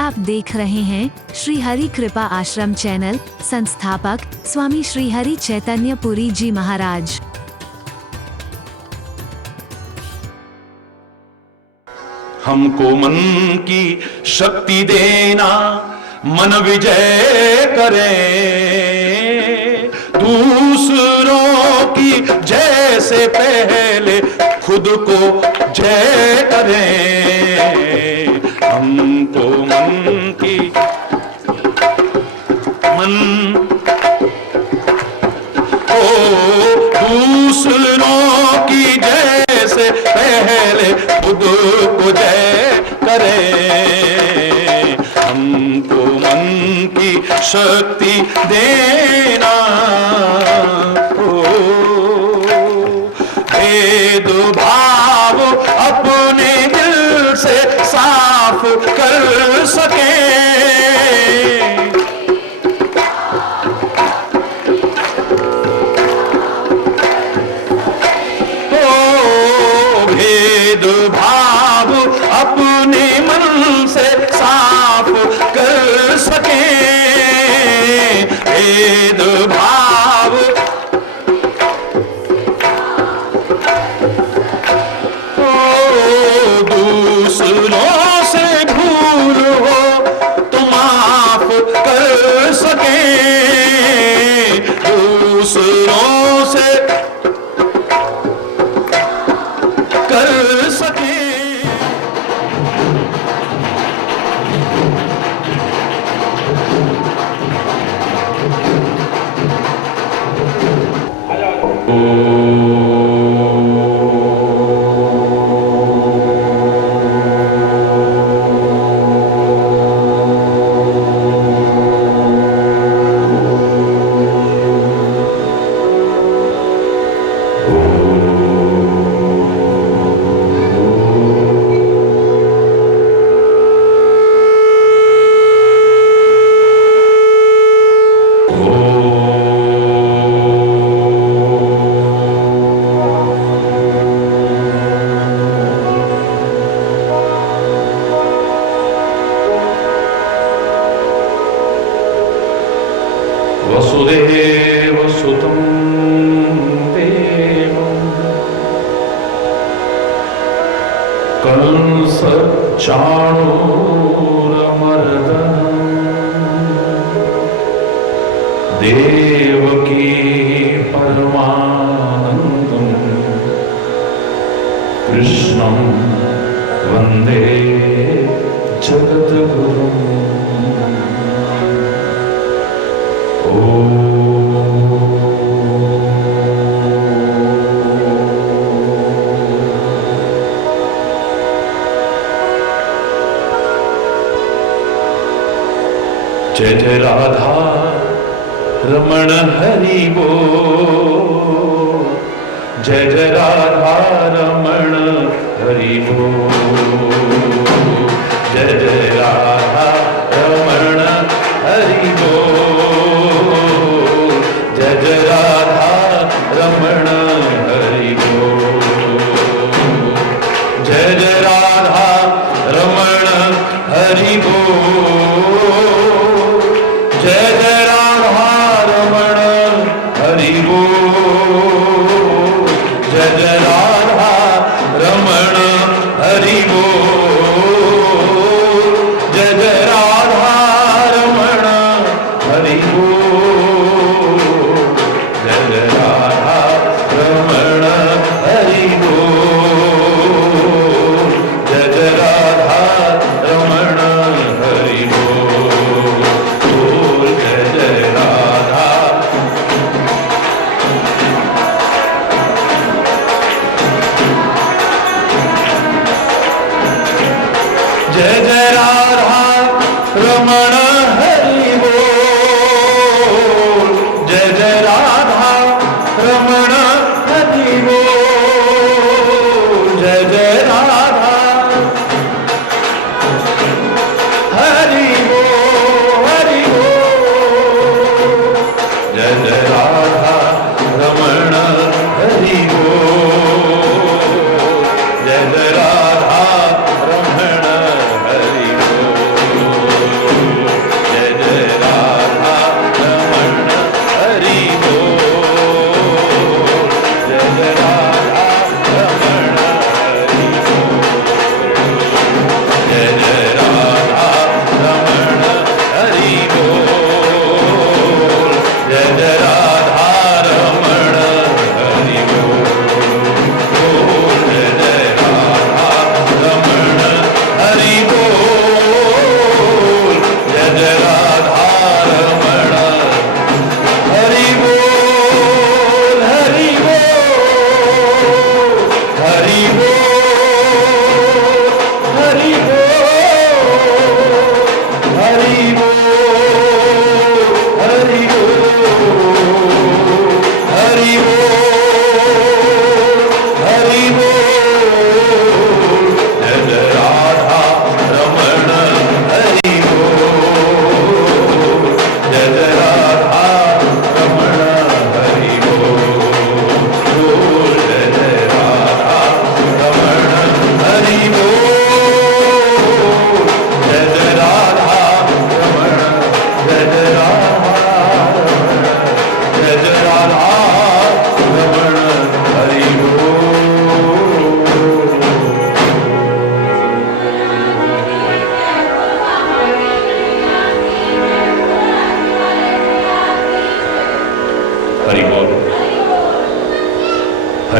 आप देख रहे हैं श्री हरि कृपा आश्रम चैनल। संस्थापक स्वामी श्री हरि चैतन्य पुरी जी महाराज। हमको मन की शक्ति देना, मन विजय करें, दूसरों की जय से पहले खुद को जय करें। हमको मन की दूसरों की जय से पहले खुद को जय करें। हमको मन की शक्ति देना, भेदभाव अपने दिल से साफ कर सके, भेदभाव अपने मन से साफ कर सके, भेदभाव दूसरों से भूल हो तो माफ कर सके, दूसरों से कर सके। वसुदेव सुतं देवं कंस चाणूरमर्दनं देवकी परमानन्दं कृष्णं वन्दे जगद्गुरुम्। जय जय राधा रमण हरि बोल, जय जय राधा रमण हरि बोल, जय जय राधा रमण हरि बोल, जय जय राधा रमण हरि बोल, जय जय राधा रमण हरि बोल, जय जय राधा रमण हरि बोल, जय जय राधा रमण हरि बोल, जय जय राधा रमण हरि बोल, जय जय राधा रमण हरि बोल, जय जय राधा रमण हरि बोल, जय जय राधा। जय जय राधा रमण हरि बोल, जय जय राधा रमण हरि बोल, जय जय राधा हरि बोल, हरि बोल, जय जय राधा रमण हरि बोल, जय जय राधा रमण हरि बोल।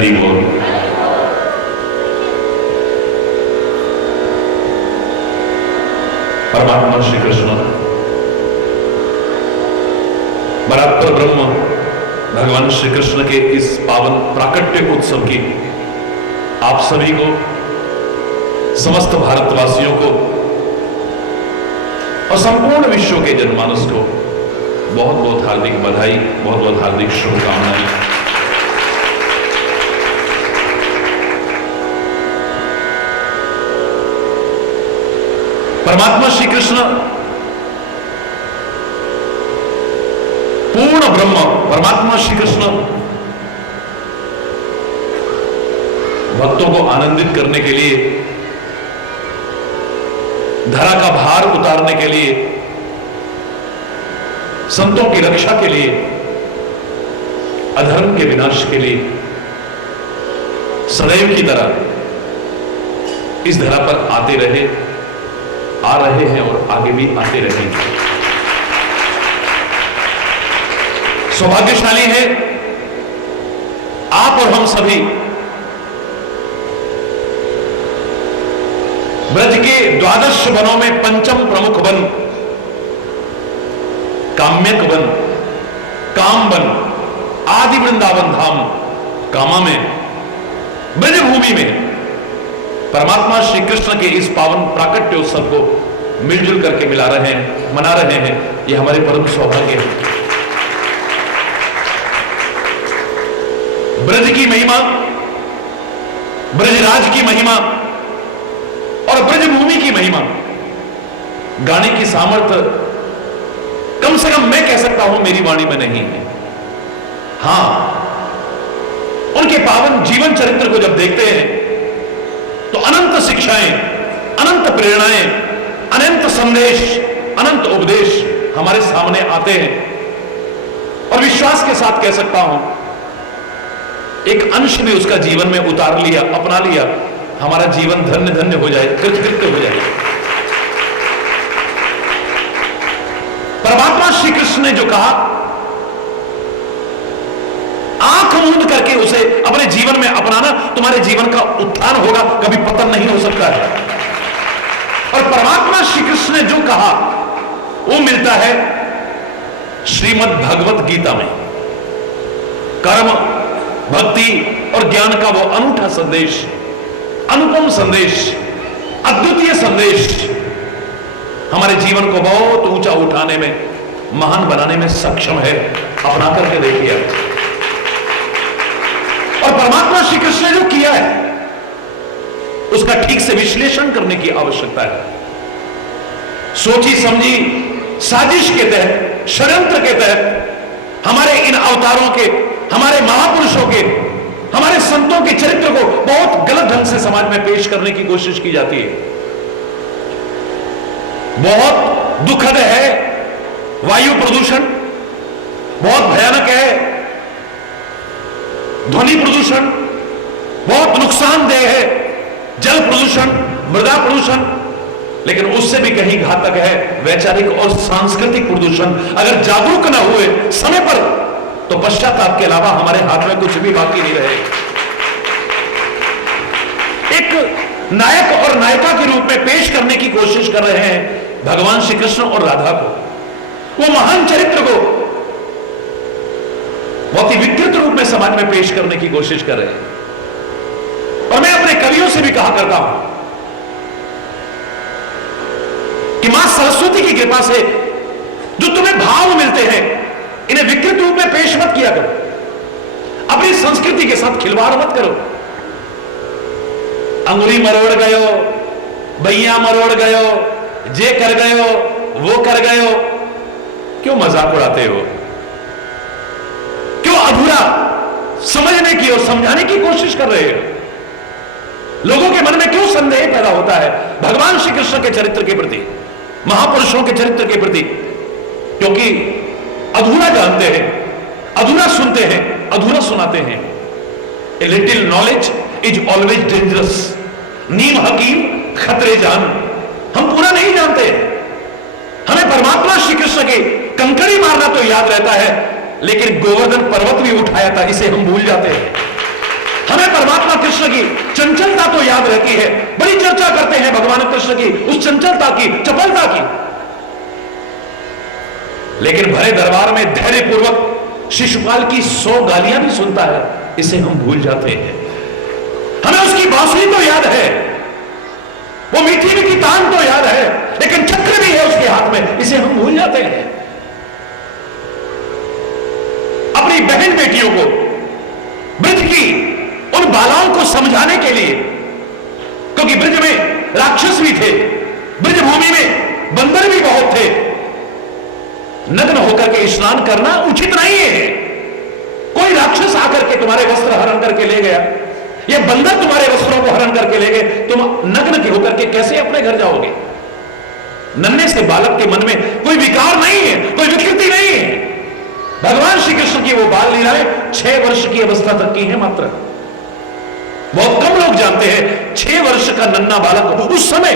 हरि बोल। परमात्मा श्री कृष्ण बराबर ब्रह्म भगवान श्री कृष्ण के इस पावन प्राकट्य उत्सव की आप सभी को, समस्त भारतवासियों को और संपूर्ण विश्व के जनमानस को बहुत बहुत हार्दिक बधाई, बहुत बहुत हार्दिक शुभकामनाएं। परमात्मा श्री कृष्ण पूर्ण ब्रह्म, परमात्मा श्री कृष्ण भक्तों को आनंदित करने के लिए, धरा का भार उतारने के लिए, संतों की रक्षा के लिए, अधर्म के विनाश के लिए सदैव की तरह इस धरा पर आते रहे, आ रहे हैं और आगे भी आते रहेंगे। सौभाग्यशाली है आप और हम सभी ब्रज के 12 वनों में पंचम प्रमुख वन काम्यक वन, काम वन, आदि वृंदावन धाम कामा में, ब्रज भूमि में परमात्मा श्री कृष्ण के इस पावन प्राकट्य उत्सव को मिलजुल करके मिला रहे हैं, मना रहे हैं। यह हमारे परम सौभाग्य है। ब्रज की महिमा, ब्रजराज की महिमा और ब्रजभूमि की महिमा गाने की सामर्थ्य कम से कम मैं कह सकता हूं मेरी वाणी में नहीं है। हां, उनके पावन जीवन चरित्र को जब देखते हैं तो अनंत शिक्षाएं, अनंत प्रेरणाएं, अनंत संदेश, अनंत उपदेश हमारे सामने आते हैं और विश्वास के साथ कह सकता हूं एक अंश भी उसका जीवन में उतार लिया, अपना लिया, हमारा जीवन धन्य धन्य हो जाए, कृतकृत्य हो जाए। परमात्मा श्री कृष्ण ने जो कहा, आंख मूंद करके उसे अपने जीवन में अपनाना, तुम्हारे जीवन का उत्थान होगा, कभी पतन नहीं हो सकता है। और परमात्मा श्री कृष्ण ने जो कहा वो मिलता है श्रीमद् भगवत गीता में। कर्म, भक्ति और ज्ञान का वो अनूठा संदेश, अनुपम संदेश, अद्वितीय संदेश हमारे जीवन को बहुत ऊंचा उठाने में, महान बनाने में सक्षम है। अपना करके देखिए। और परमात्मा श्री कृष्ण ने जो किया है उसका ठीक से विश्लेषण करने की आवश्यकता है। सोची समझी साजिश के तहत, षड्यंत्र के तहत हमारे इन अवतारों के, हमारे महापुरुषों के, हमारे संतों के चरित्र को बहुत गलत ढंग से समाज में पेश करने की कोशिश की जाती है। बहुत दुखद है वायु प्रदूषण, बहुत भयानक है ध्वनि प्रदूषण, बहुत नुकसानदेह है जल प्रदूषण, मृदा प्रदूषण, लेकिन उससे भी कहीं घातक है वैचारिक और सांस्कृतिक प्रदूषण। अगर जागरूक न हुए समय पर तो पश्चाताप के अलावा हमारे हाथ में कुछ भी बाकी नहीं रहे। एक नायक और नायिका के रूप में पेश करने की कोशिश कर रहे हैं भगवान श्री कृष्ण और राधा को। वो महान चरित्र को बहुत ही विकृत रूप में समाज में पेश करने की कोशिश कर रहे हैं। और मैं अपने कवियों से भी कहा करता हूं कि मां सरस्वती की कृपा से जो तुम्हें भाव मिलते हैं इन्हें विकृत रूप में पेश मत किया करो, अपनी संस्कृति के साथ खिलवाड़ मत करो। अंगुली मरोड़ गयो, भैया मरोड़ गयो, जे कर गयो, वो कर गयो, क्यों मजाक उड़ाते हो? क्यों अधूरा समझने की और समझाने की कोशिश कर रहे हो? लोगों के मन में क्यों संदेह पैदा होता है भगवान श्री कृष्ण के चरित्र के प्रति, महापुरुषों के चरित्र के प्रति? क्योंकि अधूरा जानते हैं, अधूरा सुनते हैं, अधूरा सुनाते हैं। A little knowledge is always dangerous. नीम हकीम खतरे जान। हम पूरा नहीं जानते। हमें परमात्मा श्री कृष्ण के कंकड़ी मारना तो याद रहता है, लेकिन गोवर्धन पर्वत भी उठाया था, इसे हम भूल जाते हैं। हमें परमात्मा कृष्ण की चंचलता तो याद रहती है, बड़ी चर्चा करते हैं भगवान कृष्ण की उस चंचलता की, चपलता की, लेकिन भरे दरबार में धैर्यपूर्वक शिशुपाल की 100 गालियां भी सुनता है, इसे हम भूल जाते हैं। हमें उसकी बांसुरी तो याद है, वो मीठी मीठी तान तो याद है, लेकिन चक्र भी है उसके हाथ में, इसे हम भूल जाते हैं। अपनी बहन बेटियों को, ब्रज की उन बालाओं को समझाने के लिए, क्योंकि ब्रज में राक्षस भी थे, ब्रज भूमि में बंदर भी बहुत थे, नग्न होकर के स्नान करना उचित नहीं है। कोई राक्षस आकर के तुम्हारे वस्त्र हरण करके ले गया, ये बंदर तुम्हारे वस्त्रों को हरण करके ले गए, तुम नग्न के होकर के कैसे अपने घर जाओगे? नन्हे से बालक के मन में कोई विकार नहीं है, कोई विकृति नहीं है। भगवान श्री कृष्ण की वो बाल लीलाएं 6 वर्ष की अवस्था तक की है मात्र। बहुत कम लोग जानते हैं 6 वर्ष का नन्हा बालक उस समय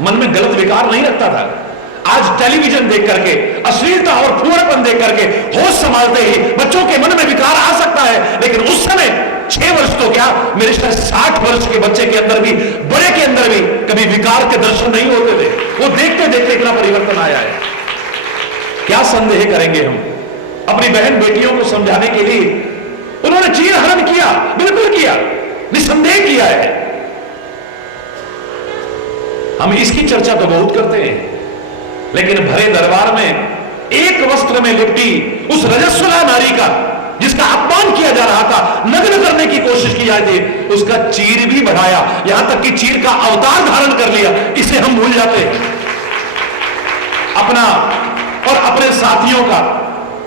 मन में गलत विकार नहीं रखता था। आज टेलीविजन देख करके, अश्लीलता और फूहड़पन देख करके होश संभालते ही बच्चों के मन में विकार आ सकता है, लेकिन उस समय 6 वर्ष तो क्या, मेरे शायद 60 वर्ष के बच्चे के अंदर भी, बड़े के अंदर भी कभी विकार के दर्शन नहीं होते थे। वो देखते देखते इतना परिवर्तन आया है। क्या संदेह करेंगे हम? अपनी बहन बेटियों को समझाने के लिए उन्होंने चीर हरण किया, बिल्कुल किया, निसंदेह किया है। हम इसकी चर्चा तो बहुत करते हैं, लेकिन भरे दरबार में एक वस्त्र में लिपटी उस रजस्वला नारी का, जिसका अपमान किया जा रहा था, नग्न करने की कोशिश की जा रही थी, उसका चीर भी बढ़ाया, यहां तक कि चीर का अवतार धारण कर लिया, इसे हम भूल जाते हैं। अपना और अपने साथियों का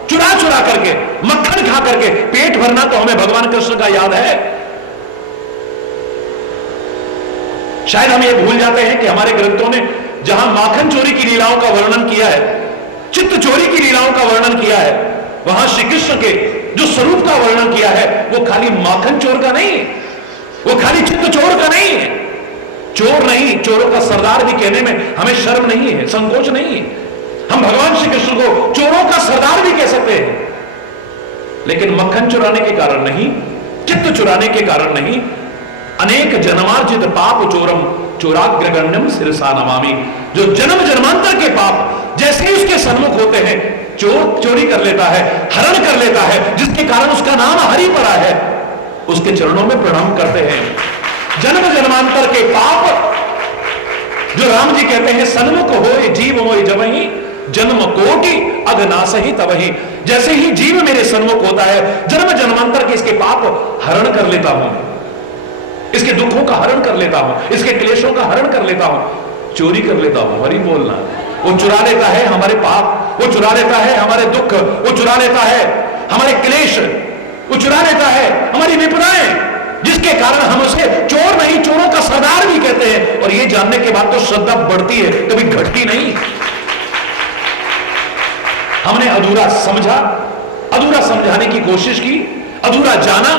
चुरा चुरा करके, मक्खन खा करके पेट भरना तो हमें भगवान कृष्ण का याद है। शायद हम ये भूल जाते हैं कि हमारे ग्रंथों ने जहां माखन चोरी की लीलाओं का वर्णन किया है, चित्त चोरी की लीलाओं का वर्णन किया है, वहां श्री कृष्ण के जो स्वरूप का वर्णन किया है वो खाली माखन चोर का नहीं है, वो खाली चित्त चोर का नहीं है। चोर नहीं, चोरों का सरदार भी कहने में हमें शर्म नहीं है, संकोच नहीं है। हम भगवान श्री कृष्ण को चोरों का सरदार भी कह सकते हैं, लेकिन मक्खन चुराने के कारण नहीं, चित्त चुराने के कारण नहीं। अनेक जन्मार्जित पाप चोरम चोराग्रगण्यम सिरसा नमामि। जो जन्म जन्मांतर के पाप जैसे ही उसके सन्मुख होते हैं, चोर चोरी कर लेता है, हरण कर लेता है, जिसके कारण उसका नाम हरि पड़ा है, उसके चरणों में प्रणाम करते हैं। जन्म जन्मांतर के पाप जो राम जी कहते हैं, सन्मुख हो जीव मोहि जबहि जन्म कोटि अघनाश ही तबहि। जैसे ही जीव मेरे सन्मुख होता है, जन्म जन्मांतर के इसके पाप हरण कर लेता हूं, इसके दुखों का हरण कर लेता हूं, इसके क्लेशों का हरण कर लेता हूं, चोरी कर लेता हूं। हरि बोलना, वो चुरा लेता है हमारे पाप, वो चुरा लेता है हमारे दुख, वो चुरा लेता है हमारे क्लेश, वो चुरा लेता है हमारी विपदाएं, जिसके कारण हम उसे चोर नहीं, चोरों का सरदार भी कहते हैं। और ये जानने के बाद तो श्रद्धा बढ़ती है, कभी घटती नहीं। हमने अधूरा समझा, अधूरा समझाने की कोशिश की, अधूरा जाना।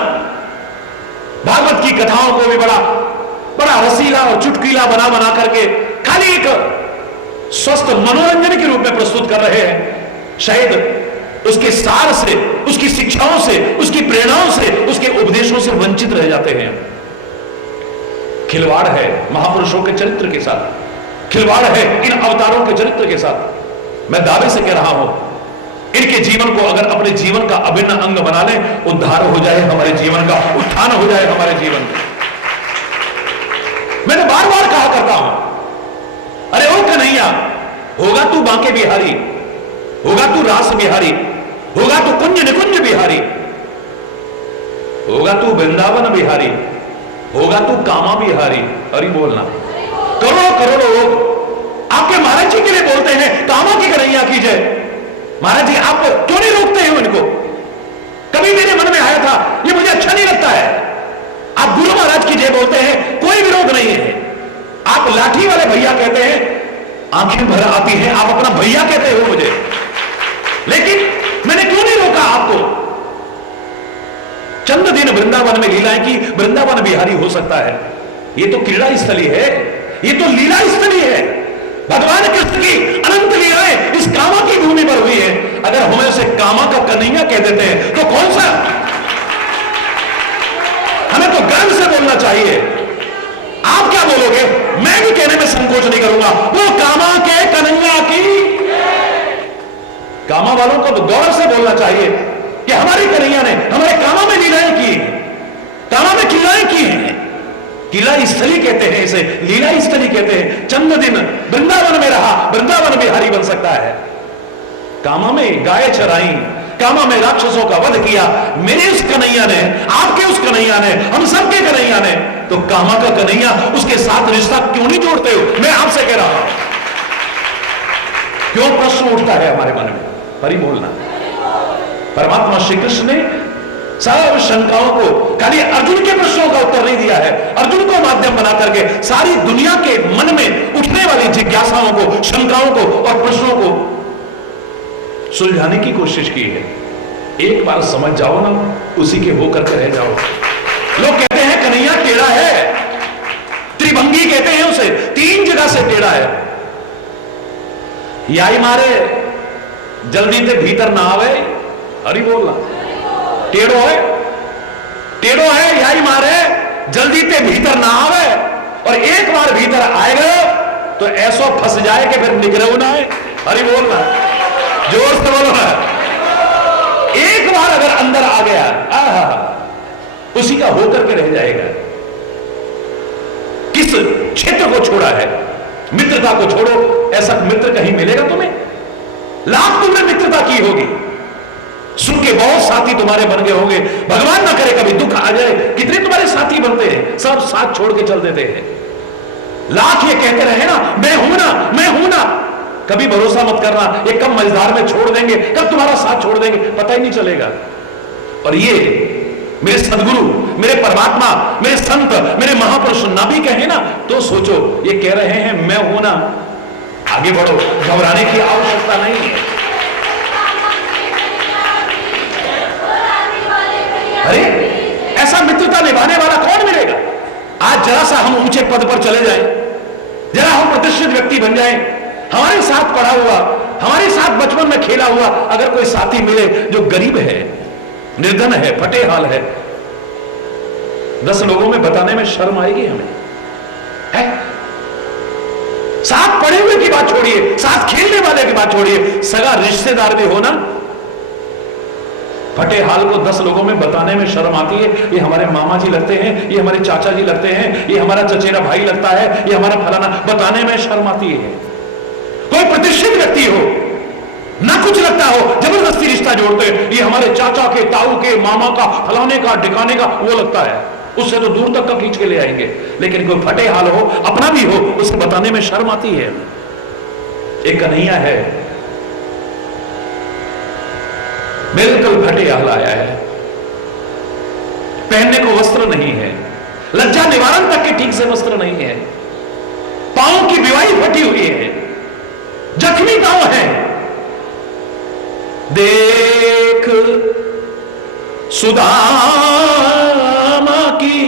भागवत की कथाओं को भी बड़ा बड़ा रसीला और चुटकीला बना बना करके खाली एक स्वस्थ मनोरंजन के रूप में प्रस्तुत कर रहे हैं। शायद उसके सार से, उसकी शिक्षाओं से, उसकी प्रेरणाओं से, उसके उपदेशों से वंचित रह जाते हैं। खिलवाड़ है महापुरुषों के चरित्र के साथ, खिलवाड़ है इन अवतारों के चरित्र के साथ। मैं दावे से कह रहा हूं, इनके जीवन को अगर अपने जीवन का अभिन्न अंग बना लें, उद्धार हो जाए हमारे जीवन का, उत्थान हो जाए हमारे जीवन का। मैंने बार बार कहा करता हूं, अरे ओ कन्हैया, होगा तू बांके बिहारी, होगा तू रास बिहारी, होगा तू कुंज निकुंज बिहारी, होगा तू वृंदावन बिहारी, होगा तू कामा बिहारी। अरे बोलना, करोड़ों करोड़ों लोग आपके महाराज जी के लिए बोलते हैं कामा की कन्हैया की जय। महाराज जी आप क्यों नहीं रोकते हैं इनको? कभी मेरे मन में आया था, ये मुझे अच्छा नहीं लगता है। आप गुरु महाराज की जय बोलते हैं, कोई विरोध नहीं है। आप लाठी वाले भैया कहते हैं, आंखें भर आती हैं, आप अपना भैया कहते हो मुझे, लेकिन मैंने क्यों नहीं रोका आपको? चंद दिन वृंदावन में लीलाएं की, वृंदावन बिहारी हो सकता है। ये तो क्रीड़ा स्थली है, ये तो लीला स्थली है। भगवान कृष्ण की अनंत लीलाएं इस कामा की भूमि पर हुई है। अगर हमें उसे कामा का कन्हैया कह देते हैं तो कौन सा को गर्व से बोलना चाहिए। आप क्या बोलोगे? मैं भी कहने में संकोच नहीं करूंगा, वो कामा के कन्हैया की। कामा वालों को तो गौरव से बोलना चाहिए कि हमारी कन्हैया ने हमारे कामा में लीलाएं की, कामा में लीलाएं की हैं। लीला स्थली कहते हैं इसे, लीला स्थली कहते हैं। चंद दिन वृंदावन में रहा, वृंदावन बिहारी बन सकता है। कामा में गाय चराई, कामा में राक्षसों का वध किया मेरे उस कन्हैया ने, आपके उस कन्हैया ने, हम सबके कन्हैया ने। तो कामा का कन्हैया, उसके साथ रिश्ता क्यों नहीं जोड़ते हो? मैं आपसे कह रहा हूं, क्यों प्रश्न उठता है हमारे मन में? हरि बोलना। परमात्मा श्री कृष्ण ने सब शंकाओं को, खाली अर्जुन के प्रश्नों का उत्तर नहीं दिया है, अर्जुन को माध्यम बना करके सारी दुनिया के मन में उठने वाली जिज्ञासाओं को, शंकाओं को और प्रश्नों को सुलझाने की कोशिश की है। एक बार समझ जाओ ना, उसी के होकर के रह जाओ। लोग कहते हैं कन्हैया टेढ़ा है, त्रिभंगी कहते हैं उसे, 3 जगह से टेढ़ा है। याई मारे जल्दी से भीतर ना आवे, हरि बोलना। टेढ़ो है, टेढ़ो है, याई मारे जल्दी ते भीतर ना आवे, और एक बार भीतर आएगा तो ऐसो फंस जाए कि फिर निकले ना है। हरि बोलना, जोर से बोलो ना। एक बार अगर अंदर आ गया, उसी का होकर के रह जाएगा। किस क्षेत्र को छोड़ा है? मित्रता को छोड़ो, ऐसा मित्र कहीं मिलेगा तुम्हें? लाख तुमने मित्रता की होगी, सुन के बहुत साथी तुम्हारे बन गए होंगे, भगवान ना करे कभी दुख आ जाए, कितने तुम्हारे साथी बनते हैं, सब साथ छोड़ के चल देते हैं। लाख ये कहते रहे ना, मैं हूं ना, मैं हूं ना। कभी भरोसा मत करना, ये कब मझधार में छोड़ देंगे, कब तुम्हारा साथ छोड़ देंगे, पता ही नहीं चलेगा। और ये मेरे सदगुरु, मेरे परमात्मा, मेरे संत, मेरे महापुरुष ना भी कहे ना, तो सोचो ये कह रहे हैं मैं हूं ना, आगे बढ़ो, घबराने की आवश्यकता नहीं है। अरे ऐसा मित्रता निभाने वाला कौन मिलेगा? आज जरा सा हम ऊंचे पद पर चले जाएं, जरा हम प्रतिष्ठित व्यक्ति बन जाएं, हमारे साथ पढ़ा हुआ, हमारे साथ बचपन में खेला हुआ अगर कोई साथी मिले जो गरीब है, निर्धन है, फटे हाल है, 10 लोगों में बताने में शर्म आएगी हमें, है? साथ पढ़े हुए की बात छोड़िए, साथ खेलने वाले की बात छोड़िए, सगा रिश्तेदार भी हो ना, फटे हाल को 10 लोगों में बताने में शर्म आती है। ये हमारे मामा जी लगते हैं, ये हमारे चाचा जी लगते हैं, ये हमारा चचेरा भाई लगता है, ये हमारा फलाना, बताने में शर्म आती है। कोई प्रतिष्ठित व्यक्ति हो ना, कुछ लगता हो, जबरदस्ती रिश्ता जोड़ते हैं, ये हमारे चाचा के, ताऊ के, मामा का, फलाने का, ढिकाने का, वो लगता है, उससे तो दूर तक का खींच के ले आएंगे। लेकिन कोई फटे हाल हो, अपना भी हो, उसे बताने में शर्म आती है। एक कन्हैया है, बिल्कुल फटे हाल आया है, पहनने को वस्त्र नहीं है, लज्जा निवारण तक के ठीक से वस्त्र नहीं है, पांव की बिवाई फटी हुई है, जख्मी पांव है। देख सुदामा की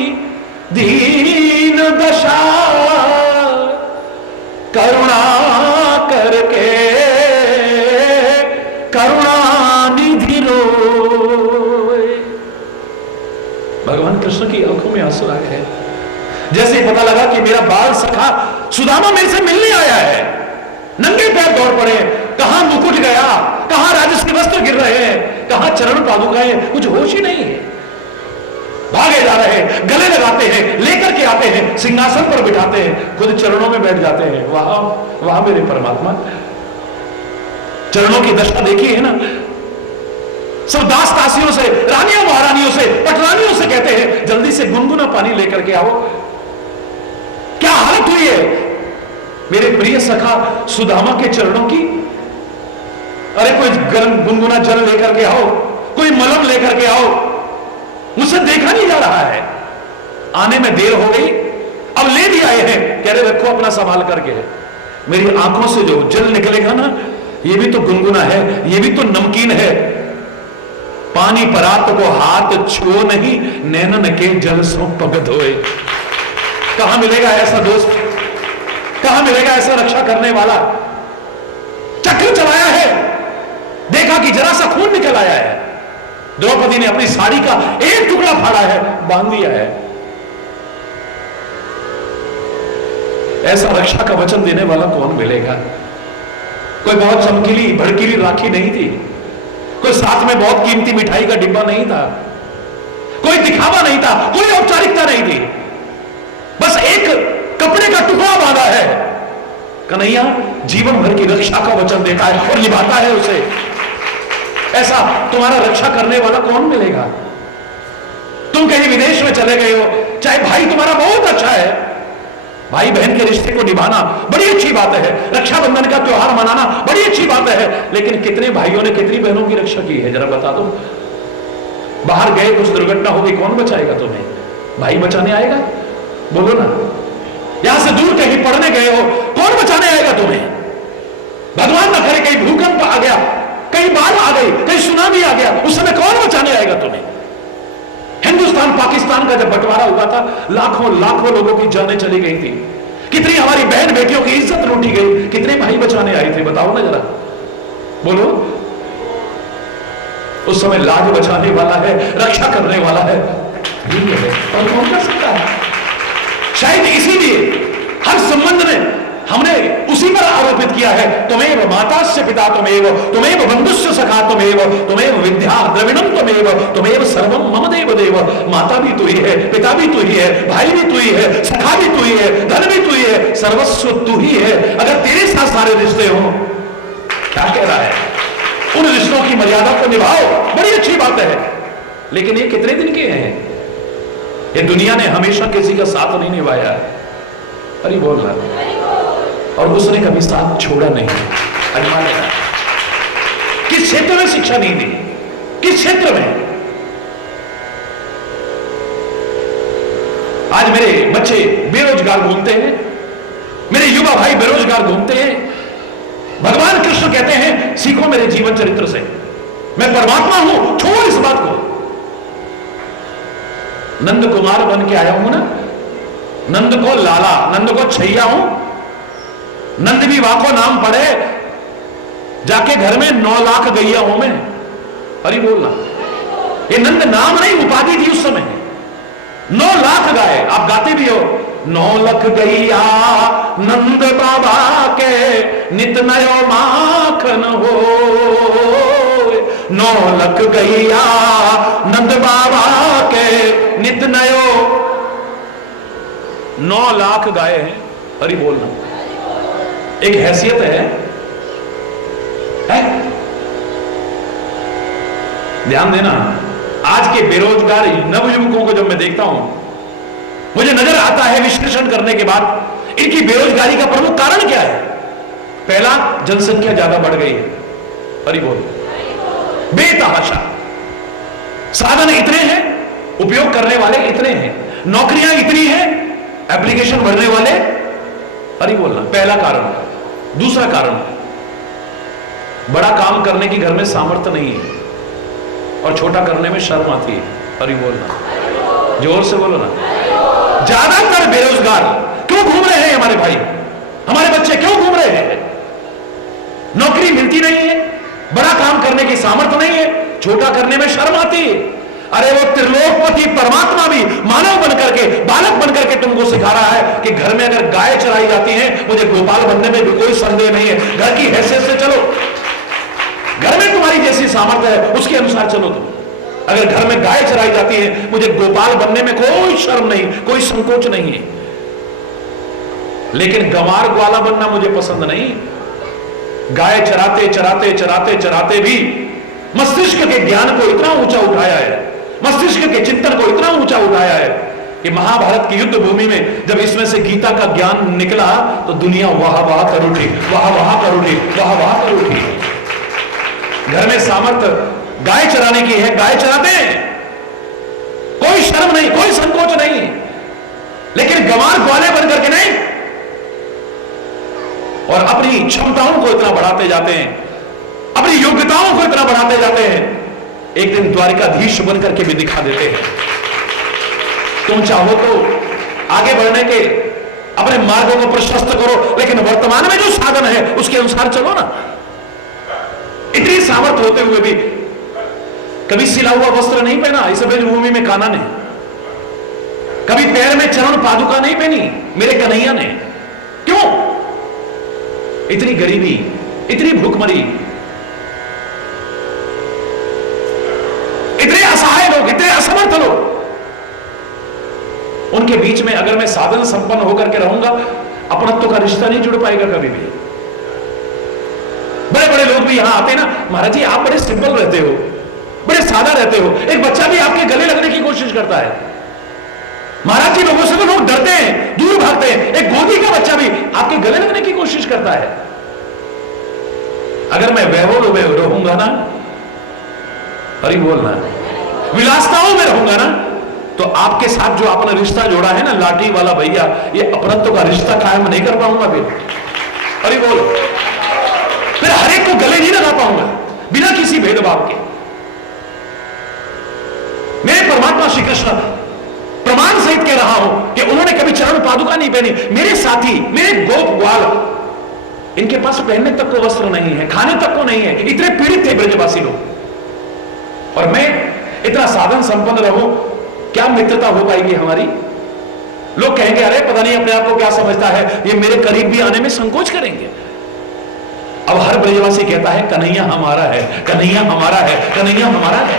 दीन दशा, करुणा करके करुणानिधि रोए। भगवान कृष्ण की आंखों में आंसू आए हैं। जैसे ही पता लगा कि मेरा बाल सखा सुदामा मेरे से मिलने आया है, नंगे पैर दौड़ पड़े, कहां मुकुट गया, कहां राजस्व वस्त्र गिर रहे हैं, कहां चरण पादुकाएं, कुछ होश ही नहीं है। भागे जा रहे हैं, गले लगाते हैं, लेकर के आते हैं, सिंहासन पर बिठाते हैं, खुद चरणों में बैठ जाते हैं। वाह वाह मेरे परमात्मा, चरणों की दशा देखी है ना। सब दास दासियों से, रानियों महारानियों से, पटरानियों से कहते हैं जल्दी से गुनगुना पानी लेकर के आओ। क्या हालत हुई है मेरे प्रिय सखा सुदामा के चरणों की। अरे कोई गर्म गुनगुना जल लेकर के आओ, कोई मलम लेकर के आओ, मुझसे देखा नहीं जा रहा है। आने में देर हो गई, अब ले भी आए हैं, कह रहे रखो अपना संभाल करके। मेरी आंखों से जो जल निकलेगा ना, ये भी तो गुनगुना है, ये भी तो नमकीन है। पानी परात को हाथ छुओ नहीं, नैनन के जल सो पगत होए। कहां मिलेगा ऐसा दोस्त, कहां मिलेगा ऐसा रक्षा करने वाला। चक्र चलाया है, देखा कि जरा सा खून निकल आया है, द्रौपदी ने अपनी साड़ी का एक टुकड़ा फाड़ा है, बांध दिया है, ऐसा रक्षा का वचन देने वाला कौन मिलेगा? कोई बहुत चमकीली भड़कीली राखी नहीं थी, कोई साथ में बहुत कीमती मिठाई का डिब्बा नहीं था, कोई दिखावा नहीं था, कोई औपचारिकता नहीं थी, बस एक कपड़े का टुकड़ा बांधा है। कन्हैया जीवन भर की रक्षा का वचन देता है और निभाता है उसे। ऐसा तुम्हारा रक्षा करने वाला कौन मिलेगा? तुम कहीं विदेश में चले गए हो, चाहे भाई तुम्हारा बहुत अच्छा है, भाई बहन के रिश्ते को निभाना बड़ी अच्छी बात है, रक्षाबंधन का त्योहार मनाना बड़ी अच्छी बात है, लेकिन कितने भाइयों ने कितनी बहनों की रक्षा की है जरा बता दो। बाहर गए, कुछ दुर्घटना हो गई, कौन बचाएगा तुम्हें? भाई बचाने आएगा? बोलो ना। यहां से दूर कहीं पढ़ने गए हो, कौन बचाने आएगा तुम्हें? भगवान ना करे कहीं भूकंप आ गया, कहीं बाढ़ आ गई, कहीं सुनामी आ गया, उस समय कौन बचाने आएगा तुम्हें? हिंदुस्तान पाकिस्तान का जब बंटवारा हुआ था, लाखों लाखों लोगों की जानें चली गई थी, कितनी हमारी बहन बेटियों की इज्जत लूटी गई, कितने भाई बचाने आए थे बताओ ना जरा, बोलो। उस समय लाज बचाने वाला है, रक्षा करने वाला है, और कौन कर सकता है? शायद इसीलिए हर संबंध में हमने उसी पर आरोपित किया है, तुम्हें मातास्य पिता तुमेव, तुम्हें बंधुस्य सखा तुमेव, तुम्हें विद्या द्रविणम तुमेव, तुम्हें सर्वम मम देव देव। माता भी तू ही है, पिता भी तू ही है, भाई भी तू ही है, सखा भी तू ही है, धन भी तू ही है, सर्वस्व तू ही है। अगर तेरे साथ सारे रिश्ते हो, क्या कह रहा है? उन रिश्तों की मर्यादा को निभाओ, बड़ी अच्छी बात है, लेकिन ये कितने दिन के हैं? ये दुनिया ने हमेशा किसी का साथ नहीं निभाया। अरे बोल रहा, और उसने कभी साथ छोड़ा नहीं। अजमान लेना, किस क्षेत्र में शिक्षा नहीं दी, किस क्षेत्र में? आज मेरे बच्चे बेरोजगार घूमते हैं, मेरे युवा भाई बेरोजगार घूमते हैं। भगवान कृष्ण कहते हैं सीखो मेरे जीवन चरित्र से, मैं परमात्मा हूं, छोड़ इस बात को। नंद कुमार बन के आया हूं ना, नंद को लाला, नंद को छैया हूं। नंद भी वाको नाम पड़े, जाके घर में 9 लाख गैया हूं मैं। अरे बोलना, ये नंद नाम नहीं, उपाधि थी उस समय। 9 लाख गाय, आप गाते भी हो, 9 लाख गैया नंद बाबा के नित नयो माखन हो। 9 लाख गैया नंद बाबा के नित नयो, 9 लाख गाय हैं। अरे बोलना, एक हैसियत है? ध्यान देना, आज के बेरोजगार नवयुवकों को जब मैं देखता हूं, मुझे नजर आता है विश्लेषण करने के बाद इनकी बेरोजगारी का प्रमुख कारण क्या है? पहला, जनसंख्या ज्यादा बढ़ गई है। अरे बोल, बेतहाशा साधन इतने हैं, उपयोग करने वाले इतने हैं, नौकरियां इतनी हैं, एप्लीकेशन भरने वाले। अरे बोलना, पहला कारण। दूसरा कारण, बड़ा काम करने की घर में सामर्थ्य नहीं है और छोटा करने में शर्म आती है। अरे बोलना, जोर से बोलो ना। ज्यादातर बेरोजगार क्यों घूम रहे हैं हमारे भाई, हमारे बच्चे क्यों घूम रहे हैं? नौकरी मिलती नहीं है, बड़ा काम करने की सामर्थ्य नहीं है, छोटा करने में शर्म आती है। अरे वो त्रिलोकपति परमात्मा भी मानव बनकर के, बालक बनकर के तुमको सिखा रहा है कि घर में अगर गाय चराई जाती है, मुझे गोपाल बनने में भी कोई संदेह नहीं है। घर की हैसियत से चलो, घर में तुम्हारी जैसी सामर्थ्य है उसके अनुसार चलो तुम। अगर घर में गाय चराई जाती है, मुझे गोपाल बनने में कोई शर्म नहीं, कोई संकोच नहीं है, लेकिन गंवार ग्वाला बनना मुझे पसंद नहीं। गाय चराते चराते चराते चराते भी मस्तिष्क के ज्ञान को इतना ऊंचा उठाया है, मस्तिष्क के चिंतन को इतना ऊंचा उठाया है कि महाभारत की युद्ध भूमि में जब इसमें से गीता का ज्ञान निकला तो दुनिया वाह वाह कर उठी, वाह वाह कर उठी, वाह वाह कर उठी। घर में सामर्थ्य गाय चराने की है, गाय चराते हैं, कोई शर्म नहीं, कोई संकोच नहीं, लेकिन गंवार ग्वाले बन करके नहीं, और अपनी क्षमताओं को इतना बढ़ाते जाते हैं, अपनी योग्यताओं को इतना बढ़ाते जाते हैं, एक दिन द्वारिकाधीश बन करके भी दिखा देते हैं। तुम चाहो तो आगे बढ़ने के अपने मार्गों को प्रशस्त करो, लेकिन वर्तमान में जो साधन है उसके अनुसार चलो ना। इतनी सामर्थ्य होते हुए भी कभी सिला हुआ वस्त्र नहीं पहना इस भूमि में कान्हा ने, कभी पैर में चरण पादुका नहीं पहनी मेरे कन्हैया ने, क्यों? इतनी गरीबी, इतनी भूखमरी, इतने असहाय लोग, इतने असमर्थ लोग, उनके बीच में अगर मैं साधन संपन्न होकर के रहूंगा, अपनत्व का रिश्ता नहीं जुड़ पाएगा कभी भी। बड़े बड़े लोग भी यहां आते ना, महाराज जी आप बड़े सिंपल रहते हो, बड़े सादा रहते हो, एक बच्चा भी आपके गले लगने की कोशिश करता है। महाराज जी लोगों से तो लोग डरते हैं, दूर भागते हैं, एक गोदी का बच्चा भी आपके गले लगने की कोशिश करता है। अगर मैं वैभव में रहूंगा ना, हरि बोलना, विलासताओं में रहूंगा ना, तो आपके साथ जो आपने रिश्ता जोड़ा है ना, लाठी वाला भैया, ये अपनत्व का रिश्ता कायम नहीं कर पाऊंगा फिर। हरि बोल। फिर हर एक को गले नहीं लगा पाऊंगा बिना किसी भेदभाव के। मेरे परमात्मा श्री कृष्ण प्रमाण सहित कह रहा हूं कि उन्होंने कभी चरण पादुका नहीं पहनी। मेरे साथी, मेरे गोप ग्वाल, इनके पास पहनने तक को वस्त्र नहीं है, खाने तक को नहीं है, इतने पीड़ित थे ब्रजवासी लोग। और मैं इतना साधन संपन्न रहूं, क्या मित्रता हो पाएगी हमारी? लोग कहेंगे अरे पता नहीं अपने आप को क्या समझता है, ये मेरे करीब भी आने में संकोच करेंगे। अब हर ब्रजवासी कहता है कन्हैया हमारा है, कन्हैया हमारा है, कन्हैया हमारा है।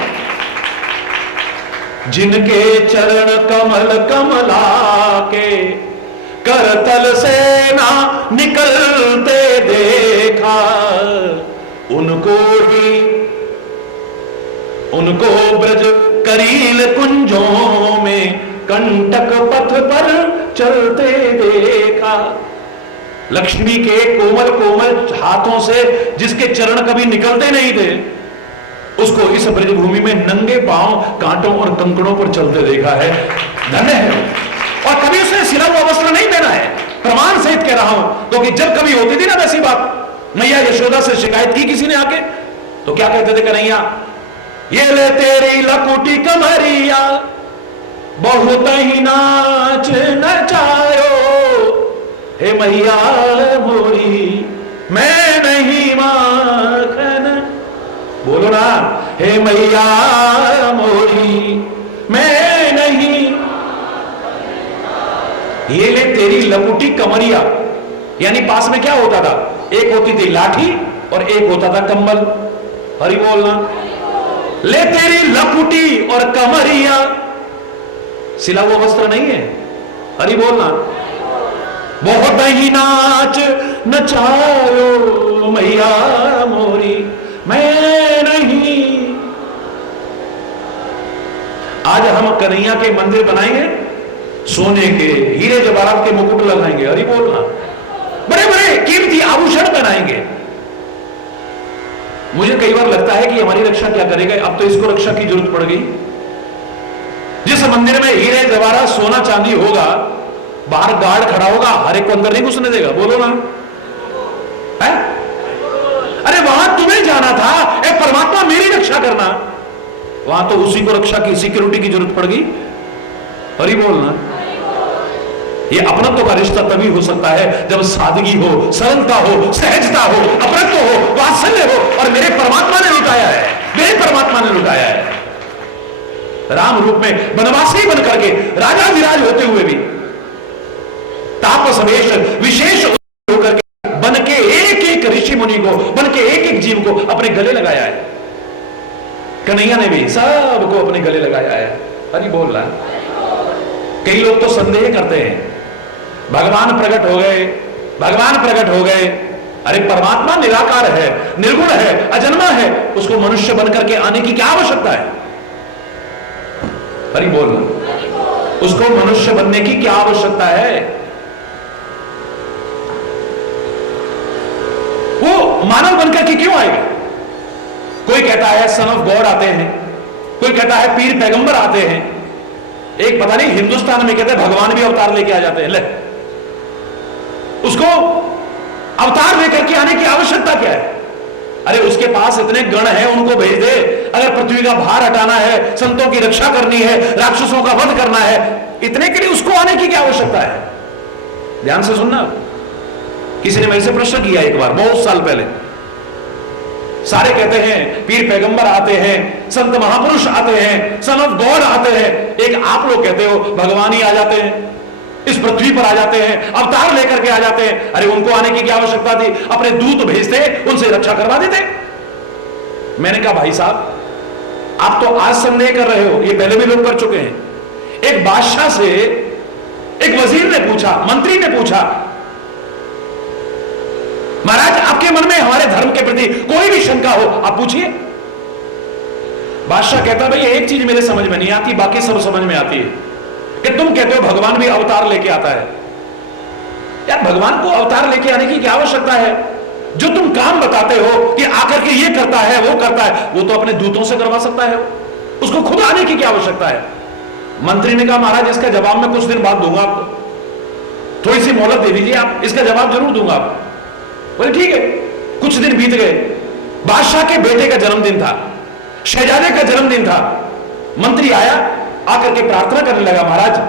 जिनके चरण कमल कमला के करतल से ना निकलते देखा, उनको ब्रज करील कुंजों में कंटक पथ पर चलते देखा। लक्ष्मी के कोमल कोमल हाथों से जिसके चरण कभी निकलते नहीं थे, उसको इस ब्रजभूमि में नंगे पांव कांटों और कंकड़ों पर चलते देखा है। धन्य है। और कभी उसने सिला हुआ वस्त्र नहीं पहना है, प्रमाण सहित कह रहा हूं। क्योंकि जब कभी होती थी ना वैसी बात, मैया यशोदा से शिकायत की किसी ने आके, तो क्या कहते थे कन्हैया, ये ले तेरी लकुटी कमरिया बहुत ही नाच नचायो, हे मैया मोरी मैं नहीं माखन, बोलो ना, हे मैया मोरी मैं नहीं। ये ले तेरी लकुटी कमरिया, यानी पास में क्या होता था, एक होती थी लाठी और एक होता था कंबल। हरि बोलना। ले तेरी लकुटी और कमरिया, सिला हुआ वस्त्र नहीं है। हरि बोलना। बहुत ही नाच नचायो मैया मोरी मैं नहीं। आज हम कन्हैया के मंदिर बनाएंगे, सोने के हीरे जवाहरात के मुकुट लगाएंगे। हरि बोलना। बड़े बड़े कीमती आभूषण बनाएंगे। मुझे कई बार लगता है कि हमारी रक्षा क्या करेगा, अब तो इसको रक्षा की जरूरत पड़ गई। जिस मंदिर में हीरे जवाहरात सोना चांदी होगा, बाहर गार्ड खड़ा होगा, हर एक को अंदर नहीं घुसने देगा। बोलो ना है? अरे वहां तुम्हें जाना था, ए परमात्मा मेरी रक्षा करना, वहां तो उसी को रक्षा की सिक्योरिटी की जरूरत पड़ गई। हरि बोलना। ये अपनत्व का रिश्ता तभी हो सकता है जब सादगी हो, सरलता हो, सहजता हो, अपनत्व हो, वात्सल्य हो। और मेरे परमात्मा ने लुटाया है, मेरे परमात्मा ने लुटाया है। राम रूप में वनवासी बन करके राजा विराज होते हुए भी तापस वेश विशेष होकर के बन के एक एक ऋषि मुनि को, बन के एक एक जीव को अपने गले लगाया है। कन्हैया ने भी सबको अपने गले लगाया है। हरि बोल रहा। कई लोग तो संदेह करते हैं, भगवान प्रकट हो गए, भगवान प्रकट हो गए। अरे परमात्मा निराकार है, निर्गुण है, अजन्मा है, उसको मनुष्य बनकर के आने की क्या आवश्यकता है? हरि बोलना। उसको मनुष्य बनने की क्या आवश्यकता है? वो मानव बनकर के क्यों आएगा? कोई कहता है सन ऑफ गॉड आते हैं, कोई कहता है पीर पैगंबर आते हैं, एक पता नहीं हिंदुस्तान में कहते हैं भगवान भी अवतार लेके आ जाते हैं। ले, उसको अवतार लेकर के आने की आवश्यकता क्या है? अरे उसके पास इतने गण हैं, उनको भेज दे। अगर पृथ्वी का भार हटाना है, संतों की रक्षा करनी है, राक्षसों का वध करना है, इतने के लिए उसको आने की क्या आवश्यकता है? ध्यान से सुनना। किसी ने मेरे से प्रश्न किया एक बार, बहुत साल पहले। सारे कहते हैं पीर पैगंबर आते हैं, संत महापुरुष आते हैं, सन ऑफ गॉड आते हैं, एक आप लोग कहते हो भगवान ही आ जाते हैं। इस पृथ्वी पर आ जाते हैं, अवतार लेकर के आ जाते हैं। अरे उनको आने की क्या आवश्यकता थी? अपने दूत भेजते, उनसे रक्षा करवा देते। मैंने कहा भाई साहब, आप तो आज संदेह कर रहे हो, ये पहले भी लोग कर चुके हैं। एक बादशाह से एक वजीर ने पूछा, मंत्री ने पूछा, महाराज आपके मन में हमारे धर्म के प्रति कोई भी शंका हो आप पूछिए। बादशाह कहता भाई एक चीज मेरे समझ में नहीं आती, बाकी सब समझ में आती है कि तुम कहते हो भगवान भी अवतार लेके आता है। यार भगवान को अवतार लेके आने की क्या आवश्यकता है? जो तुम काम बताते हो कि आकर के ये करता है वो करता है, वो तो अपने दूतों से करवा सकता है, उसको खुद आने की क्या आवश्यकता है? मंत्री ने कहा महाराज इसका जवाब मैं कुछ दिन बाद दूंगा आपको, थोड़ी सी मोहलत दे दीजिए, आप इसका जवाब जरूर दूंगा आपको। बोले ठीक है। कुछ दिन बीत गए, बादशाह के बेटे का जन्मदिन था, शहजादे का जन्मदिन था। मंत्री आया, आकर के प्रार्थना करने लगा, महाराज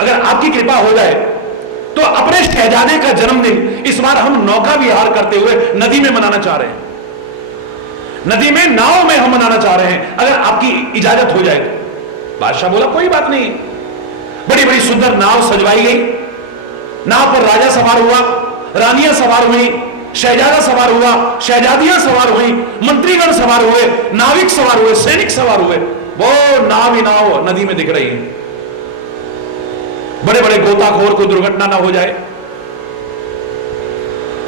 अगर आपकी कृपा हो जाए तो अपने शहजादे का जन्मदिन इस बार हम नौका विहार करते हुए नदी में मनाना चाह रहे हैं, नदी में नाव में हम मनाना चाह रहे हैं, अगर आपकी इजाजत हो जाए तो। बादशाह बोला कोई बात नहीं। बड़ी बड़ी सुंदर नाव सजवाई गई, नाव पर राजा सवार हुआ, रानियां सवार हुई, शहजादा सवार हुआ, शहजादियां सवार हुई, मंत्रीगण सवार हुए, नाविक सवार हुए, सैनिक सवार हुए। वो नाव ही नाव नदी में दिख रही है। बड़े बड़े गोताखोर को दुर्घटना ना हो जाए,